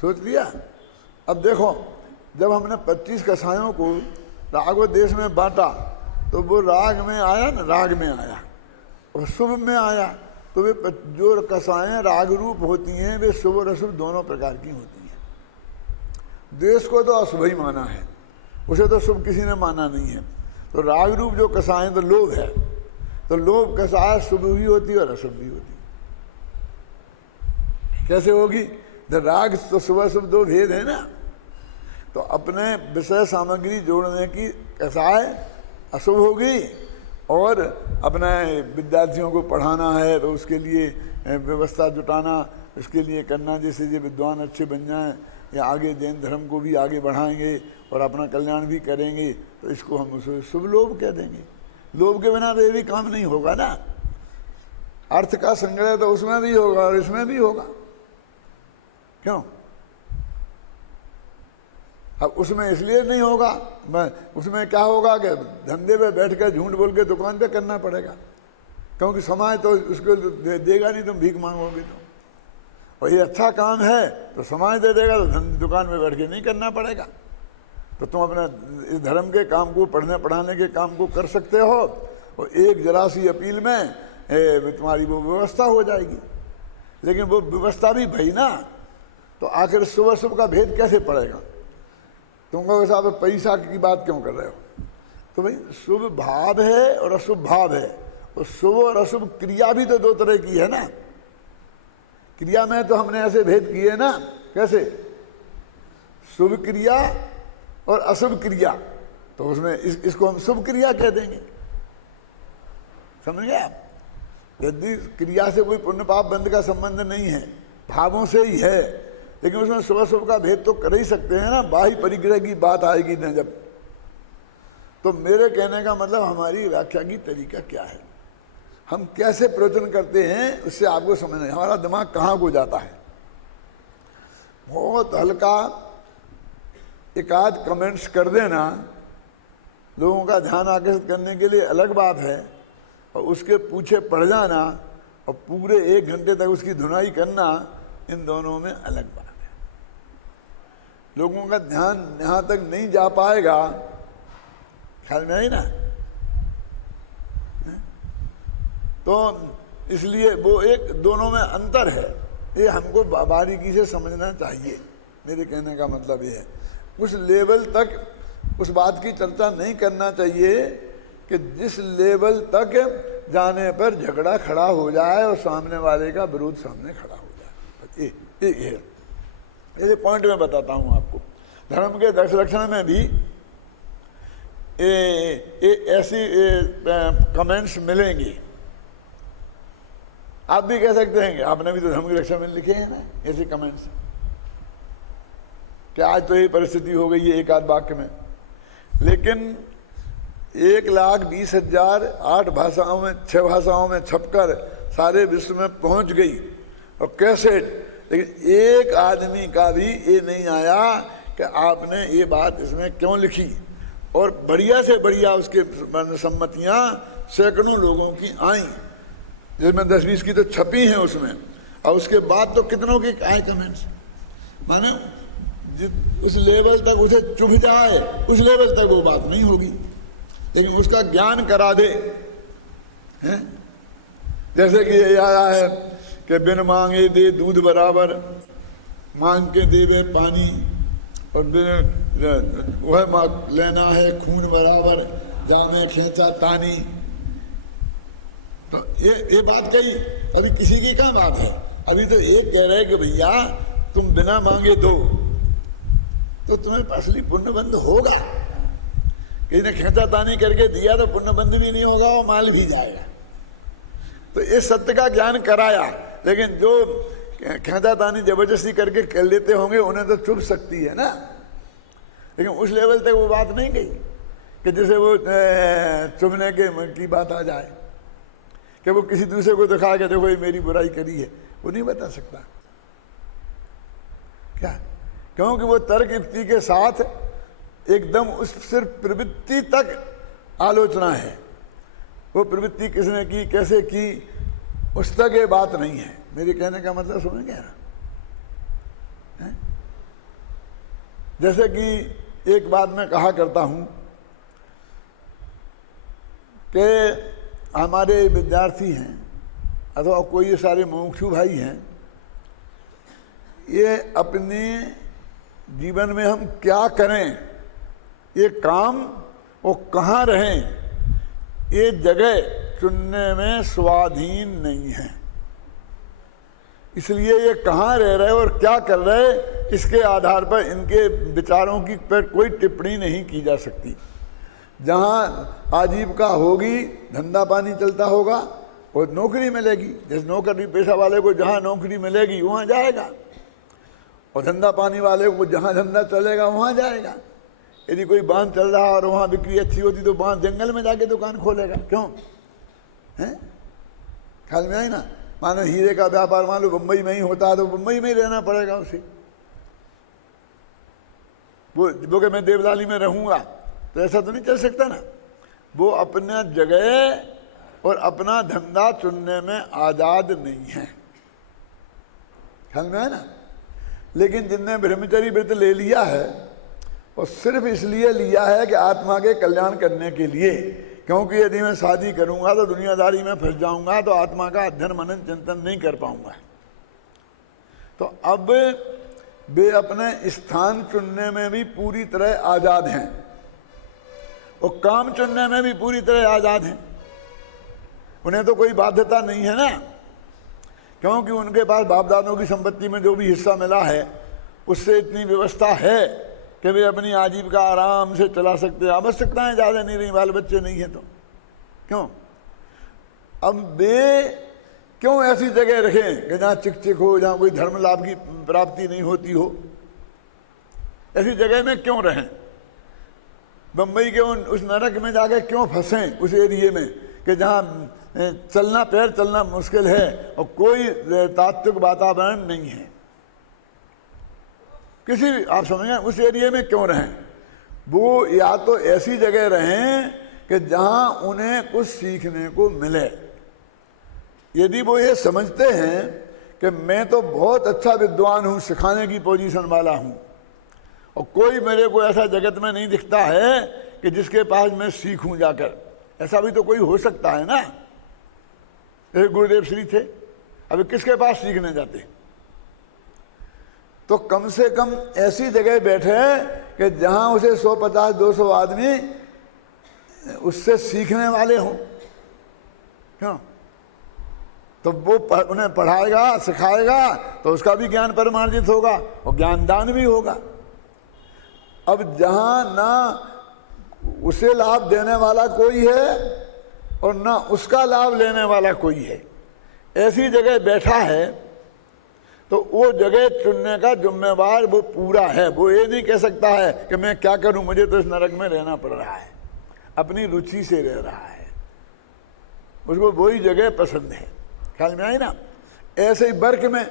सोच लिया? अब देखो, जब हमने 25 कसायों को राग व देश में बांटा तो वो राग में आया ना, राग में आया और शुभ में आया। तो वे जो कसाएं राग रूप होती हैं वे शुभ और अशुभ दोनों प्रकार की होती हैं। देश को तो अशुभ ही माना है, उसे तो शुभ किसी ने माना नहीं है। तो राग रूप जो कसाएं, तो लोभ है, तो लोभ कसाय शुभ भी होती है और अशुभ भी होती है। कैसे होगी? राग तो सुबह शुभ दो भेद है ना। तो अपने विषय सामग्री जोड़ने की कसाय अशुभ होगी, और अपने विद्यार्थियों को पढ़ाना है तो उसके लिए व्यवस्था जुटाना, इसके लिए करना, जैसे ये विद्वान अच्छे बन जाएं या आगे जैन धर्म को भी आगे बढ़ाएंगे और अपना कल्याण भी करेंगे, तो इसको हम उसे शुभ लोभ कह देंगे। लोभ के बिना तो ये भी काम नहीं होगा ना। अर्थ का संग्रह तो उसमें भी होगा और इसमें भी होगा, क्यों? अब उसमें इसलिए नहीं होगा, उसमें क्या होगा कि धंधे पे बैठ कर झूठ बोल के दुकान पे करना पड़ेगा। क्योंकि समाज तो उसको देगा नहीं, तुम भीख मांगोगे तो। और ये अच्छा काम है तो समाज दे देगा, तो दुकान में बैठ के नहीं करना पड़ेगा। तो तुम अपना इस धर्म के काम को, पढ़ने पढ़ाने के काम को कर सकते हो, और एक जरा सी अपील में तुम्हारी वो व्यवस्था हो जाएगी। लेकिन वो व्यवस्था भी भई ना, तो आखिर शुभ अशुभ का भेद कैसे पड़ेगा? तुम कहोगे साहब पैसा की बात क्यों कर रहे हो? तो भाई शुभ भाव है और अशुभ भाव है, और शुभ और अशुभ क्रिया भी तो दो तरह की है ना। क्रिया में तो हमने ऐसे भेद किए ना, कैसे? शुभ क्रिया और अशुभ क्रिया, तो उसमें इसको हम शुभ क्रिया कह देंगे। समझ गए आप? यदि क्रिया से कोई पुण्य पाप बंध का संबंध नहीं है, भावों से ही है, लेकिन उसमें शुभ अशुभ का भेद तो कर ही सकते हैं ना। बाह्य परिग्रह की बात आएगी न जब, तो मेरे कहने का मतलब हमारी व्याख्या की तरीका क्या है, हम कैसे प्रवचन करते हैं, उससे आपको समझना है हमारा दिमाग कहाँ को जाता है। बहुत हल्का एक आध कमेंट्स कर देना लोगों का ध्यान आकर्षित करने के लिए अलग बात है, और उसके पीछे पड़ जाना और पूरे 1 घंटे तक उसकी धुनाई करना, इन दोनों में अलग बात है। लोगों का ध्यान यहाँ तक नहीं जा पाएगा, ख्याल में आई ना? तो इसलिए वो एक दोनों में अंतर है, ये हमको बारीकी से समझना चाहिए। मेरे कहने का मतलब ये है, उस लेवल तक उस बात की चर्चा नहीं करना चाहिए कि जिस लेवल तक जाने पर झगड़ा खड़ा हो जाए और सामने वाले का विरोध सामने खड़ा हो जाए। ये पॉइंट मैं बताता हूँ आपको। धर्म के 10 लक्षण में भी ऐसी कमेंट्स मिलेंगी। आप भी कह सकते हैं, आपने भी तो धर्म के लक्षण में लिखे हैं ना ऐसे कमेंट्स, कि आज तो ये परिस्थिति हो गई है एक आध वाक्य में, लेकिन 1,20,000 8 भाषाओं में 6 भाषाओं में छपकर सारे विश्व में पहुंच गई, और कैसेट, लेकिन एक आदमी का भी ये नहीं आया कि आपने ये बात इसमें क्यों लिखी। और बढ़िया से बढ़िया उसके सम्मतियाँ सैकड़ों लोगों की आई, जिसमें 10-20 की तो छपी हैं उसमें, और उसके बाद तो कितनों के आए कमेंट्स। माने उस लेवल तक उसे चुभ जाए, उस लेवल तक वो बात नहीं होगी, लेकिन उसका ज्ञान करा दे हैं। जैसे कि ये आया है कि बिन मांगे दे दूध बराबर, मांग के देवे पानी, और बिन वह लेना है खून बराबर, जामे खींचा तानी। तो ये बात कही, अभी किसी की क्या बात है? अभी तो एक कह रहे कि भैया तुम बिना मांगे दो तो तुम्हें असली पुण्यबंध होगा। किसी ने खींचा तानी करके दिया तो पुण्यबंध भी नहीं होगा और माल भी जाएगा। तो इस सत्य का ज्ञान कराया, लेकिन जो खींचा तानी जबरदस्ती करके कर लेते होंगे उन्हें तो चुभ सकती है ना, लेकिन उस लेवल तक वो बात नहीं गई कि जैसे वो चुभने की बात आ जाए कि वो किसी दूसरे को दिखा के देखो ये मेरी बुराई करी है, वो नहीं बता सकता। क्या? क्योंकि वो तर्क युक्ति के साथ एकदम उस सिर्फ प्रवृत्ति तक आलोचना है। वो प्रवृत्ति किसने की, कैसे की, उस तक ये बात नहीं है। मेरे कहने का मतलब समझ गया ना? जैसे कि एक बात मैं कहा करता हूं कि हमारे विद्यार्थी हैं अथवा कोई ये सारे मुमुक्षु भाई हैं, ये अपने जीवन में हम क्या करें, ये काम वो कहाँ रहें, ये जगह चुनने में स्वाधीन नहीं है। इसलिए ये कहाँ रह रहे और क्या कर रहे, इसके आधार पर इनके विचारों की पर कोई टिप्पणी नहीं की जा सकती। जहाँ आजीविका होगी, धंधा पानी चलता होगा, वो नौकरी मिलेगी। जिस नौकरी पेशा वाले को जहाँ नौकरी मिलेगी वहाँ जाएगा, और धंधा पानी वाले को जहाँ धंधा चलेगा वहाँ जाएगा। यदि कोई बांध चल रहा और वहाँ बिक्री अच्छी होती तो बांध जंगल में जाके दुकान खोलेगा, क्यों है? ख्याल में आई ना? मानो हीरे का व्यापार मान लो बम्बई में ही होता है तो बम्बई में ही रहना पड़ेगा उसे। वो कि मैं देवलाली में रहूँगा तो ऐसा तो नहीं चल सकता ना। वो अपना जगह और अपना धंधा चुनने में आज़ाद नहीं है। ख्याल में है ना। लेकिन जिनने ब्रह्मचर्य व्रत ले लिया है और सिर्फ इसलिए लिया है कि आत्मा के कल्याण करने के लिए, क्योंकि यदि मैं शादी करूंगा तो दुनियादारी में फंस जाऊंगा, तो आत्मा का अध्ययन मनन चिंतन नहीं कर पाऊंगा। तो अब वे अपने स्थान चुनने में भी पूरी तरह आज़ाद हैं और काम चुनने में भी पूरी तरह आज़ाद हैं। उन्हें तो कोई बाध्यता नहीं है ना, क्योंकि उनके पास बाप दादों की संपत्ति में जो भी हिस्सा मिला है उससे इतनी व्यवस्था है कि वे अपनी आजीविका आराम से चला सकते हैं। आवश्यकताएं ज़्यादा नहीं रही, बाल बच्चे नहीं हैं तो क्यों। अब वे क्यों ऐसी जगह रखें कि जहाँ चिक चिक हो, जहाँ कोई धर्म लाभ की प्राप्ति नहीं होती हो, ऐसी जगह में क्यों रहें। बम्बई के उस नरक में जाके क्यों फंसें, उस एरिए में कि जहाँ चलना पैर चलना मुश्किल है और कोई तात्विक वातावरण नहीं है। किसी भी आप समझें उस एरिया में क्यों रहें। वो या तो ऐसी जगह रहें कि जहाँ उन्हें कुछ सीखने को मिले। यदि वो ये समझते हैं कि मैं तो बहुत अच्छा विद्वान हूँ, सिखाने की पोजीशन वाला हूँ, और कोई मेरे को ऐसा जगत में नहीं दिखता है कि जिसके पास मैं सीखूं जाकर, ऐसा भी तो कोई हो सकता है ना। जैसे गुरुदेव श्री थे, अभी किसके पास सीखने जाते। तो कम से कम ऐसी जगह बैठे कि जहां उसे 150-200 आदमी उससे सीखने वाले हों। क्यों? तो वो उन्हें पढ़ाएगा सिखाएगा तो उसका भी ज्ञान परिमार्जित होगा और ज्ञानदान भी होगा। अब जहां ना उसे लाभ देने वाला कोई है और ना उसका लाभ लेने वाला कोई है, ऐसी जगह बैठा है, तो वो जगह चुनने का जिम्मेवार वो पूरा है। वो ये नहीं कह सकता है कि मैं क्या करूं, मुझे तो इस नरक में रहना पड़ रहा है। अपनी रुचि से रह रहा है, उसको वही जगह पसंद है। ख्याल में आई ना। ऐसे ही वर्क में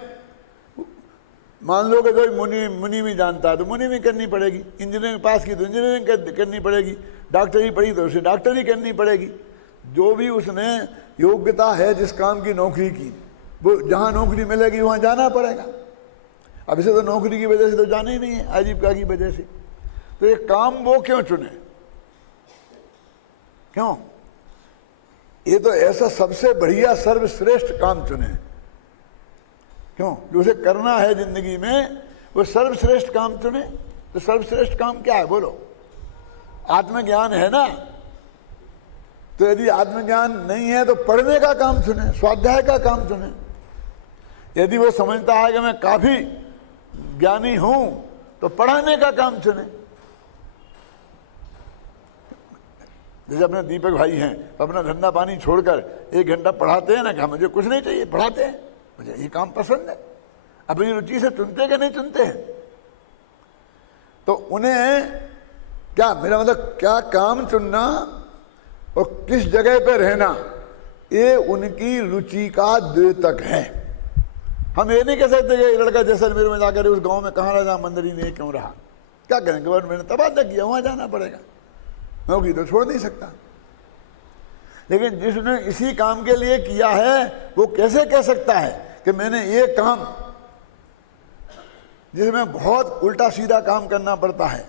मान लो कि कोई मुनि भी जानता है तो मुनि भी करनी पड़ेगी, इंजीनियरिंग पास की तो इंजीनियरिंग करनी पड़ेगी, डॉक्टरी पढ़ी तो उसे डॉक्टरी करनी पड़ेगी। जो भी उसने योग्यता है जिस काम की नौकरी की, वो जहाँ नौकरी मिलेगी वहाँ जाना पड़ेगा। अब इसे तो नौकरी की वजह से तो जाना ही नहीं है, आजीविका की वजह से। तो ये काम वो क्यों चुने, क्यों? ये तो ऐसा सबसे बढ़िया सर्वश्रेष्ठ काम चुने। क्यों? जो उसे करना है जिंदगी में वो सर्वश्रेष्ठ काम चुने। तो सर्वश्रेष्ठ काम क्या है बोलो? आत्मज्ञान है ना। तो यदि आत्मज्ञान नहीं है तो पढ़ने का काम चुने, स्वाध्याय का काम चुने। यदि वो समझता है कि मैं काफी ज्ञानी हूं तो पढ़ाने का काम चुने। जैसे अपने दीपक भाई हैं तो अपना धंधा पानी छोड़कर 1 घंटा पढ़ाते हैं ना, कि मुझे कुछ नहीं चाहिए, पढ़ाते हैं, मुझे ये काम पसंद है। अपनी रुचि से चुनते कि नहीं चुनते हैं। तो उन्हें क्या, मेरा मतलब क्या काम चुनना और किस जगह पे रहना, ये उनकी रुचि का द्योतक है। हम ये नहीं कह सकते कि लड़का जैसलमेर में जाकर उस गांव में कहाँ रहा जहाँ मंदिर ही नहीं क्यों रहा, क्या करेंगे, गवर्नमेंट ने तबादला किया, वहाँ जाना पड़ेगा, नौकरी तो छोड़ नहीं सकता। लेकिन जिसने इसी काम के लिए किया है वो कैसे कह सकता है कि मैंने ये काम, जिसमें बहुत उल्टा सीधा काम करना पड़ता है,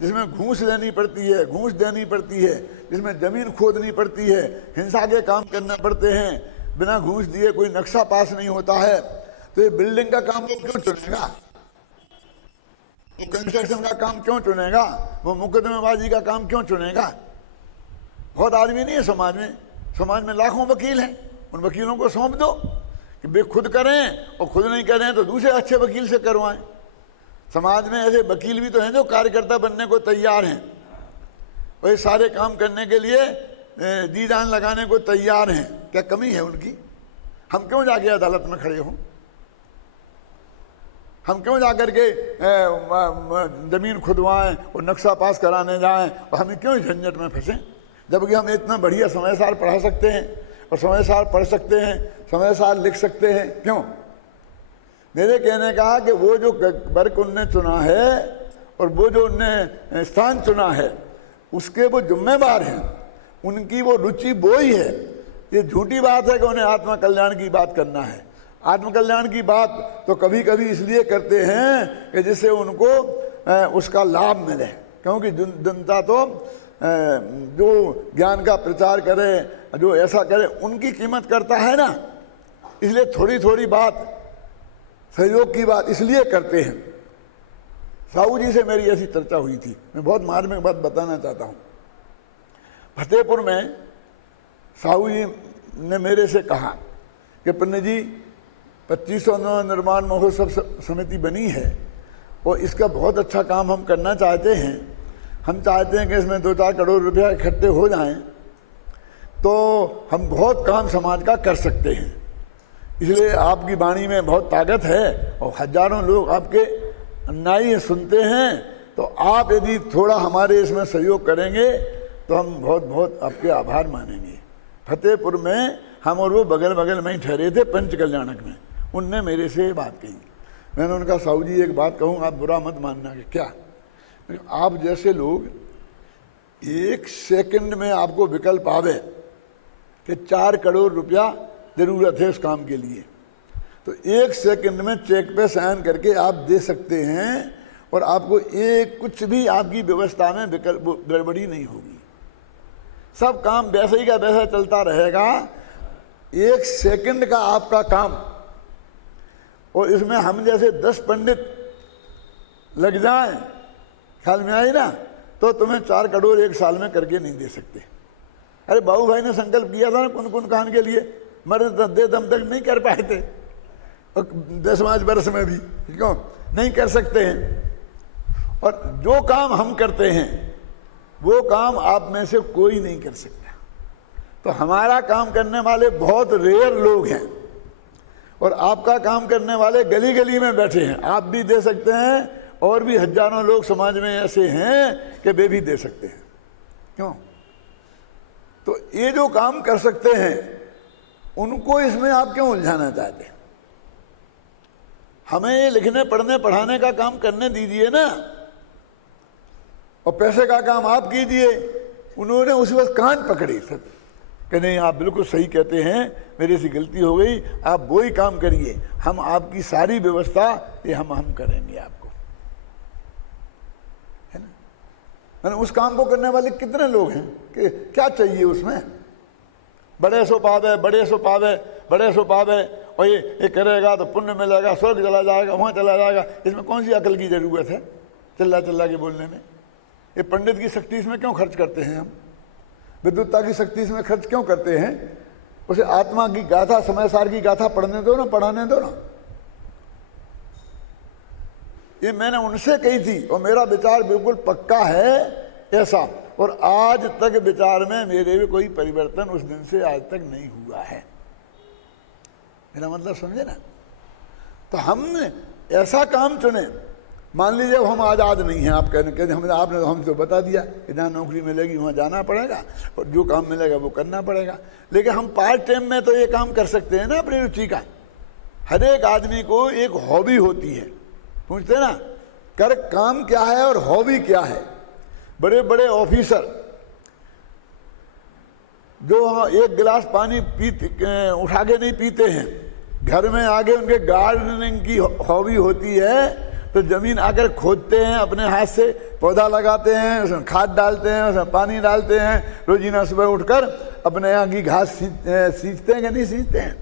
जिसमें घूस लेनी पड़ती है, घूस देनी पड़ती है, जिसमें जमीन खोदनी पड़ती है, हिंसा के काम करना पड़ते हैं, बिना घूस दिए कोई नक्शा पास नहीं होता है, तो ये बिल्डिंग का काम वो क्यों चुनेगा, वो कंस्ट्रक्शन का काम क्यों चुनेगा, वो मुकदमेबाजी का काम क्यों चुनेगा? बहुत आदमी नहीं है समाज में, समाज में लाखों वकील हैं, उन वकीलों को सौंप दो कि वे खुद करें, और खुद नहीं करें तो दूसरे अच्छे वकील से करवाएं। समाज में ऐसे वकील भी तो हैं जो कार्यकर्ता बनने को तैयार हैं, वही सारे काम करने के लिए जी जान लगाने को तैयार हैं। क्या कमी है उनकी? हम क्यों जाके अदालत में खड़े हों? हम क्यों जाकर के जमीन खुदवाएं और नक्शा पास कराने जाएं, और हमें क्यों झंझट में फंसें, जबकि हम इतना बढ़िया समय सार पढ़ा सकते हैं और समय सार पढ़ सकते हैं, समय सार लिख सकते हैं। क्यों? मेरे कहने का कि वो जो वर्क उनने चुना है और वो जो उनने स्थान चुना है उसके वो जिम्मेवार हैं, उनकी वो रुचि वो ही है। ये झूठी बात है कि उन्हें आत्मा कल्याण की बात करना है। आत्मकल्याण की बात तो कभी कभी इसलिए करते हैं कि जिससे उनको उसका लाभ मिले, क्योंकि जनता तो जो ज्ञान का प्रचार करे, जो ऐसा करे, उनकी कीमत करता है ना, इसलिए थोड़ी थोड़ी बात, सहयोग की बात इसलिए करते हैं। साहू जी से मेरी ऐसी चर्चा हुई थी, मैं बहुत मार्मिक बात बताना चाहता हूँ। फतेहपुर में साहू जी ने मेरे से कहा कि पंडित जी 2500 निर्माण महोत्सव समिति बनी है और इसका बहुत अच्छा काम हम करना चाहते हैं। हम चाहते हैं कि इसमें 2-4 करोड़ रुपया इकट्ठे हो जाएं तो हम बहुत काम समाज का कर सकते हैं। इसलिए आपकी वाणी में बहुत ताकत है और हजारों लोग आपके अन्यायी सुनते हैं, तो आप यदि थोड़ा हमारे इसमें सहयोग करेंगे तो हम बहुत बहुत आपके आभार मानेंगे। फतेहपुर में हम और वो बगल बगल में ही ठहरे थे, पंच कल्याणक में। उनने मेरे से बात कही। मैंने उनका साहू जी एक बात कहूँ, आप बुरा मत मानना। कि क्या? आप जैसे लोग 1 सेकंड में आपको विकल्प आवे कि 4 करोड़ रुपया जरूरत है उस काम के लिए, तो 1 सेकंड में चेक पे साइन करके आप दे सकते हैं और आपको एक कुछ भी आपकी व्यवस्था में विकल्प गड़बड़ी नहीं होगी। सब काम वैसे ही का वैसा चलता रहेगा। 1 सेकंड का आपका काम, और इसमें हम जैसे 10 पंडित लग जाएं, ख्याल में आई ना, तो तुम्हें 4 करोड़ 1 साल में करके नहीं दे सकते। अरे बाबू भाई ने संकल्प किया था ना कुन खान के लिए, मरे दे दम तक नहीं कर पाए थे, और 10 वर्ष में भी क्यों नहीं कर सकते हैं। और जो काम हम करते हैं वो काम आप में से कोई नहीं कर सकता। तो हमारा काम करने वाले बहुत रेयर लोग हैं और आपका काम करने वाले गली गली में बैठे हैं। आप भी दे सकते हैं और भी हजारों लोग समाज में ऐसे हैं कि वे भी दे सकते हैं। क्यों? तो ये जो काम कर सकते हैं उनको इसमें आप क्यों उलझाना चाहते हैं? हमें ये लिखने पढ़ने पढ़ाने का काम करने दीजिए ना, और पैसे का काम आप कीजिए। उन्होंने उसी वक्त कान पकड़ी सब कि नहीं आप बिल्कुल सही कहते हैं, मेरे से गलती हो गई, आप वही काम करिए, हम आपकी सारी व्यवस्था ये हम करेंगे आपको, है ना। मैंने उस काम को करने वाले कितने लोग हैं कि क्या चाहिए उसमें, बड़े सो पावे, बड़े सो पावे, बड़े सो पावे, और ये करेगा तो पुण्य मिलेगा, स्वर्ग चला जाएगा, वहाँ चला जाएगा। इसमें कौन सी अकल की जरूरत है चिल्ला चिल्ला के बोलने में? ये पंडित की शक्ति इसमें क्यों खर्च करते हैं हम? विद्वत्ता की शक्ति इसमें खर्च क्यों करते हैं? उसे आत्मा की गाथा, समय सार की गाथा पढ़ने दो ना, पढ़ाने दो ना। ये मैंने उनसे कही थी और मेरा विचार बिल्कुल पक्का है ऐसा, और आज तक विचार में मेरे में कोई परिवर्तन उस दिन से आज तक नहीं हुआ है। मेरा मतलब समझे ना। तो हम ऐसा काम चुने। मान लीजिए हम आज़ाद नहीं हैं, आप कहने आपने तो हमसे बता दिया कि जहाँ नौकरी मिलेगी वहाँ जाना पड़ेगा और जो काम मिलेगा वो करना पड़ेगा, लेकिन हम पार्ट टाइम में तो ये काम कर सकते हैं ना अपनी रुचि का। हर एक आदमी को एक हॉबी होती है, पूछते ना कर काम क्या है और हॉबी क्या है। बड़े बड़े ऑफिसर जो 1 गिलास पानी उठा के नहीं पीते हैं, घर में आगे उनके गार्डनिंग की हॉबी होती है, तो जमीन आकर खोदते हैं, अपने हाथ से पौधा लगाते हैं, उसमें खाद डालते हैं, उसमें पानी डालते हैं, रोजीना सुबह उठकर अपने यहाँ की घास सींचते हैं कि नहीं सींचते हैं?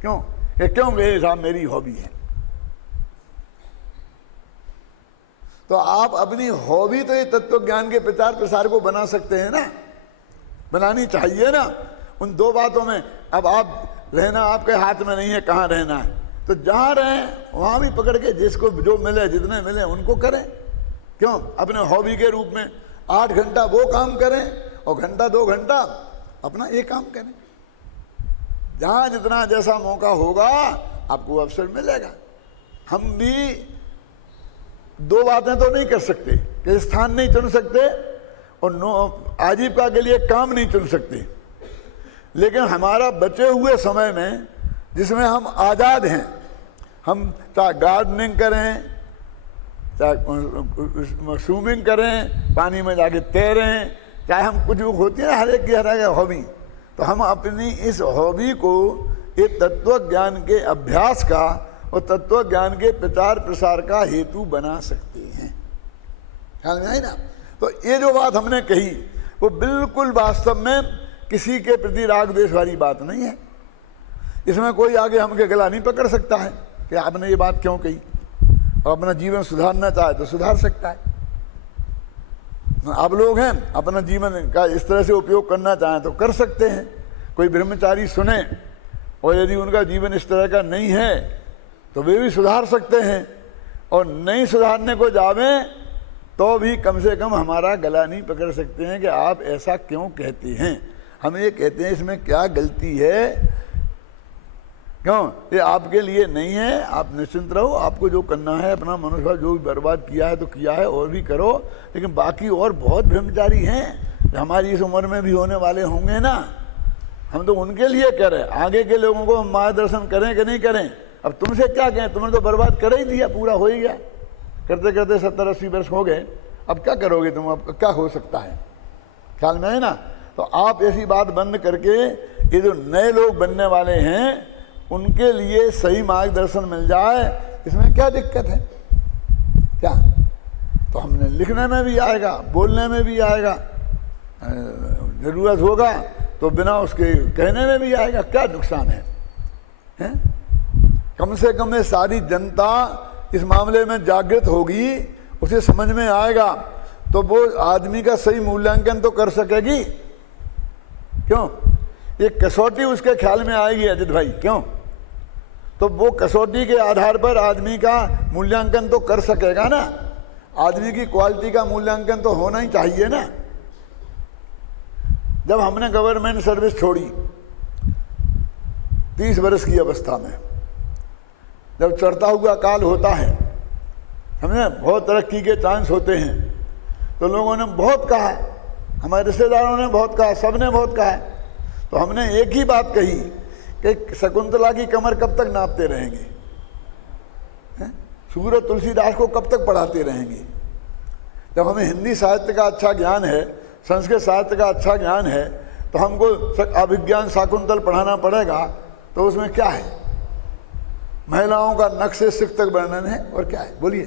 क्यों? क्यों? ये साहब मेरी हॉबी है। तो आप अपनी हॉबी तो ये तत्व ज्ञान के प्रचार प्रसार को बना सकते हैं ना, बनानी चाहिए ना। उन 2 बातों में अब आप रहना आपके हाथ में नहीं है कहाँ रहना है, तो जहाँ रहें वहाँ भी पकड़ के जिसको जो मिले, जितने मिले उनको करें। क्यों? अपने हॉबी के रूप में 8 घंटा वो काम करें और घंटा 2 घंटा अपना ये काम करें। जहाँ जितना जैसा मौका होगा आपको अवसर मिलेगा। हम भी 2 बातें तो नहीं कर सकते कि स्थान नहीं चुन सकते और आजीविका के लिए काम नहीं चुन सकते, लेकिन हमारा बचे हुए समय में जिसमें हम आज़ाद हैं, हम चाहे गार्डनिंग करें, चाहे स्विमिंग करें, पानी में जाके तैरें, चाहे हम कुछ भी होती है हर एक की हर एक हॉबी, तो हम अपनी इस हॉबी को एक तत्व ज्ञान के अभ्यास का और तत्व ज्ञान के प्रचार प्रसार का हेतु बना सकते हैं। ख्याल में आई ना? तो ये जो बात हमने कही वो बिल्कुल वास्तव में किसी के प्रति राग द्वेष वाली बात नहीं है। इसमें कोई आगे हमके गला नहीं पकड़ सकता है कि आपने ये बात क्यों कही, और अपना जीवन सुधारना चाहे तो सुधार सकता है। आप लोग हैं, अपना जीवन का इस तरह से उपयोग करना चाहें तो कर सकते हैं। कोई ब्रह्मचारी सुने और यदि उनका जीवन इस तरह का नहीं है तो वे भी सुधार सकते हैं, और नहीं सुधारने को जावें तो भी कम से कम हमारा गला नहीं पकड़ सकते हैं कि आप ऐसा क्यों कहते हैं। हम ये कहते हैं इसमें क्या गलती है, क्यों ये आपके लिए नहीं है, आप निश्चिंत रहो, आपको जो करना है अपना मनुष्य जो भी बर्बाद किया है तो किया है और भी करो। लेकिन बाकी और बहुत ब्रह्मचारी हैं हमारी इस उम्र में भी होने वाले होंगे ना, हम तो उनके लिए कह रहे हैं। आगे के लोगों को हम मार्गदर्शन करें कि नहीं करें, अब तुमसे क्या कहें, तुमने तो बर्बाद कर ही दिया, पूरा हो ही गया, करते करते 70-80 वर्ष हो गए, अब क्या करोगे तुम, अब क्या हो सकता है। ख्याल में है ना? तो आप ऐसी बात बंद करके ये जो नए लोग बनने वाले हैं उनके लिए सही मार्गदर्शन मिल जाए, इसमें क्या दिक्कत है क्या? तो हमने लिखने में भी आएगा, बोलने में भी आएगा, जरूरत होगा तो बिना उसके कहने में भी आएगा, क्या नुकसान है? कम से कम ये सारी जनता इस मामले में जागृत होगी, उसे समझ में आएगा तो वो आदमी का सही मूल्यांकन तो कर सकेगी। क्यों? ये कसौटी उसके ख्याल में आएगी अजित भाई, क्यों? तो वो कसौटी के आधार पर आदमी का मूल्यांकन तो कर सकेगा ना। आदमी की क्वालिटी का मूल्यांकन तो होना ही चाहिए ना। जब हमने गवर्नमेंट सर्विस छोड़ी 30 वर्ष की अवस्था में, जब चढ़ता हुआ काल होता है, हमने बहुत तरक्की के चांस होते हैं, तो लोगों ने बहुत कहा, हमारे रिश्तेदारों ने बहुत कहा, सबने बहुत कहा, तो हमने एक ही बात कही कि शकुंतला की कमर कब तक नापते रहेंगे, सूरत तुलसीदास को कब तक पढ़ाते रहेंगे। जब हमें हिंदी साहित्य का अच्छा ज्ञान है, संस्कृत साहित्य का अच्छा ज्ञान है, तो हमको अभिज्ञान शाकुंतल पढ़ाना पड़ेगा, तो उसमें क्या है? महिलाओं का नख से सिख तक वर्णन है, और क्या है बोलिए?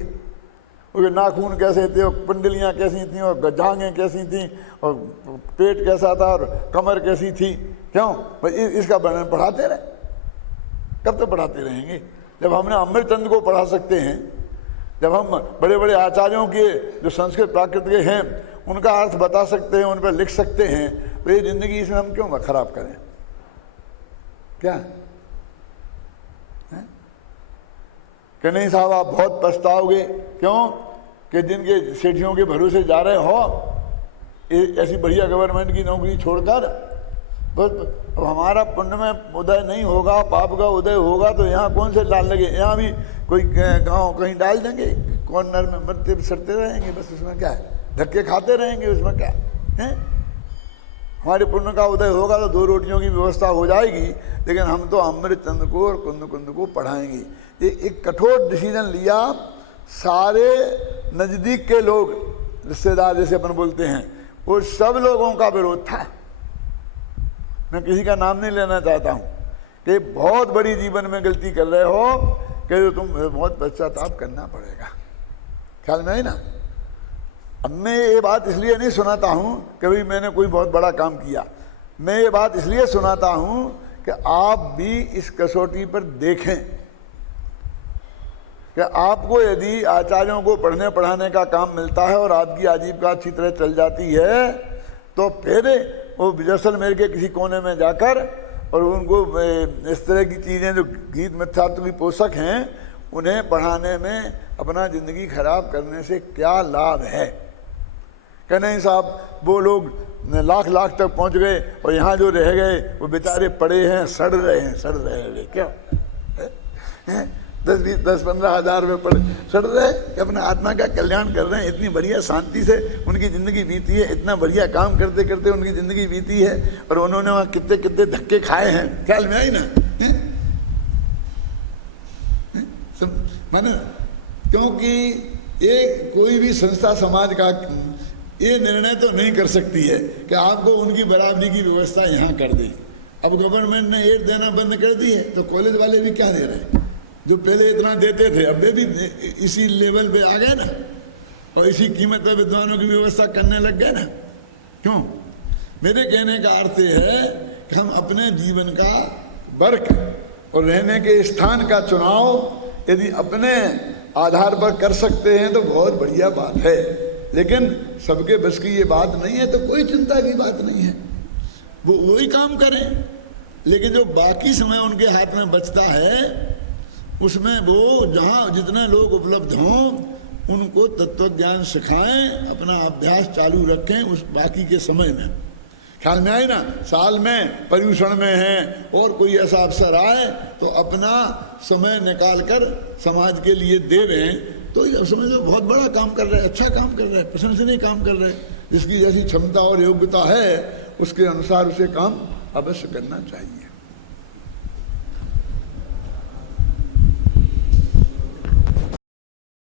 उनके नाखून कैसे थे, और कुंडलियाँ कैसी थीं, और जांघें कैसी थीं, और पेट कैसा था, और कमर कैसी थी, क्यों? इसका वर्णन पढ़ाते रहे, कब तक पढ़ाते रहेंगे? जब हमने अमृतचंद को पढ़ा सकते हैं, जब हम बड़े बड़े आचार्यों के जो संस्कृत प्राकृत के हैं उनका अर्थ बता सकते हैं, उन पर लिख सकते हैं, तो ये जिंदगी इसमें हम क्यों खराब करें? क्या कि नहीं साहब आप बहुत पछताओगे, क्यों? कि जिनके सेठियों के भरोसे जा रहे हो ऐसी बढ़िया गवर्नमेंट की नौकरी छोड़कर, बस अब हमारा पुण्य में उदय नहीं होगा, पाप का उदय होगा, तो यहाँ कौन से डाल लगे? यहाँ भी कोई गांव कहीं डाल देंगे, कॉर्नर में मरते सड़ते रहेंगे, बस उसमें क्या है? धक्के खाते रहेंगे, उसमें क्या है? हमारे पुण्य का उदय होगा तो 2 रोटियों की व्यवस्था हो जाएगी, लेकिन हम तो अमृतचंद को और कुंद को पढ़ाएंगे। ये एक कठोर डिसीजन लिया, सारे नज़दीक के लोग, रिश्तेदार जैसे अपन बोलते हैं, वो सब लोगों का विरोध था। मैं किसी का नाम नहीं लेना चाहता हूँ कि बहुत बड़ी जीवन में गलती कर रहे हो कि तुम बहुत पश्चाताप करना पड़ेगा। ख्याल में है ना? अब मैं ये बात इसलिए नहीं सुनाता हूँ कि भाई मैंने कोई बहुत बड़ा काम किया, मैं ये बात इसलिए सुनाता हूँ कि आप भी इस कसौटी पर देखें कि आपको यदि आचार्यों को पढ़ने पढ़ाने का काम मिलता है और आपकी आजीविका अच्छी तरह चल जाती है, तो फिर वो जैसलमेर के किसी कोने में जाकर और उनको इस तरह की चीज़ें जो गीत मिथ्यात्व की पोषक हैं उन्हें पढ़ाने में अपना ज़िंदगी खराब करने से क्या लाभ है? कि नहीं साहब वो लोग लाख तक पहुंच गए और यहाँ जो रह गए वो बेचारे पड़े हैं, सड़ रहे हैं। क्या 10-15 हज़ार में पड़े सड़ रहे हैं, अपना आत्मा का कल्याण कर रहे हैं, इतनी बढ़िया शांति से उनकी ज़िंदगी बीती है, इतना बढ़िया काम करते करते उनकी ज़िंदगी बीती है, और उन्होंने वहाँ कितने कितने धक्के खाए हैं। ख्याल में आई ना? माने क्योंकि ये कोई भी संस्था समाज का ये निर्णय तो नहीं कर सकती है कि आपको उनकी बराबरी की व्यवस्था यहाँ कर दे। अब गवर्नमेंट ने एड देना बंद कर दी है तो कॉलेज वाले भी क्या दे रहे हैं? जो पहले इतना देते थे अब वे भी इसी लेवल पे आ गए ना, और इसी कीमत पे विद्वानों की व्यवस्था करने लग गए ना। क्यों? मेरे कहने का अर्थ है कि हम अपने जीवन का वर्क और रहने के स्थान का चुनाव यदि अपने आधार पर कर सकते हैं तो बहुत बढ़िया बात है, लेकिन सबके बस की ये बात नहीं है तो कोई चिंता की बात नहीं है, वो वही काम करें। लेकिन जो बाकी समय उनके हाथ में बचता है उसमें वो जहाँ जितने लोग उपलब्ध हों उनको तत्वज्ञान सिखाएं, अपना अभ्यास चालू रखें उस बाकी के समय में। ख्याल में आए ना, साल में पर्यूषण में है और कोई ऐसा अवसर आए तो अपना समय निकाल कर समाज के लिए देवें, तो ये समझ लो बहुत बड़ा काम कर रहे हैं, अच्छा काम कर रहे हैं, प्रशंसनीय काम कर रहे हैं। जिसकी जैसी क्षमता और योग्यता है उसके अनुसार उसे काम अवश्य करना चाहिए।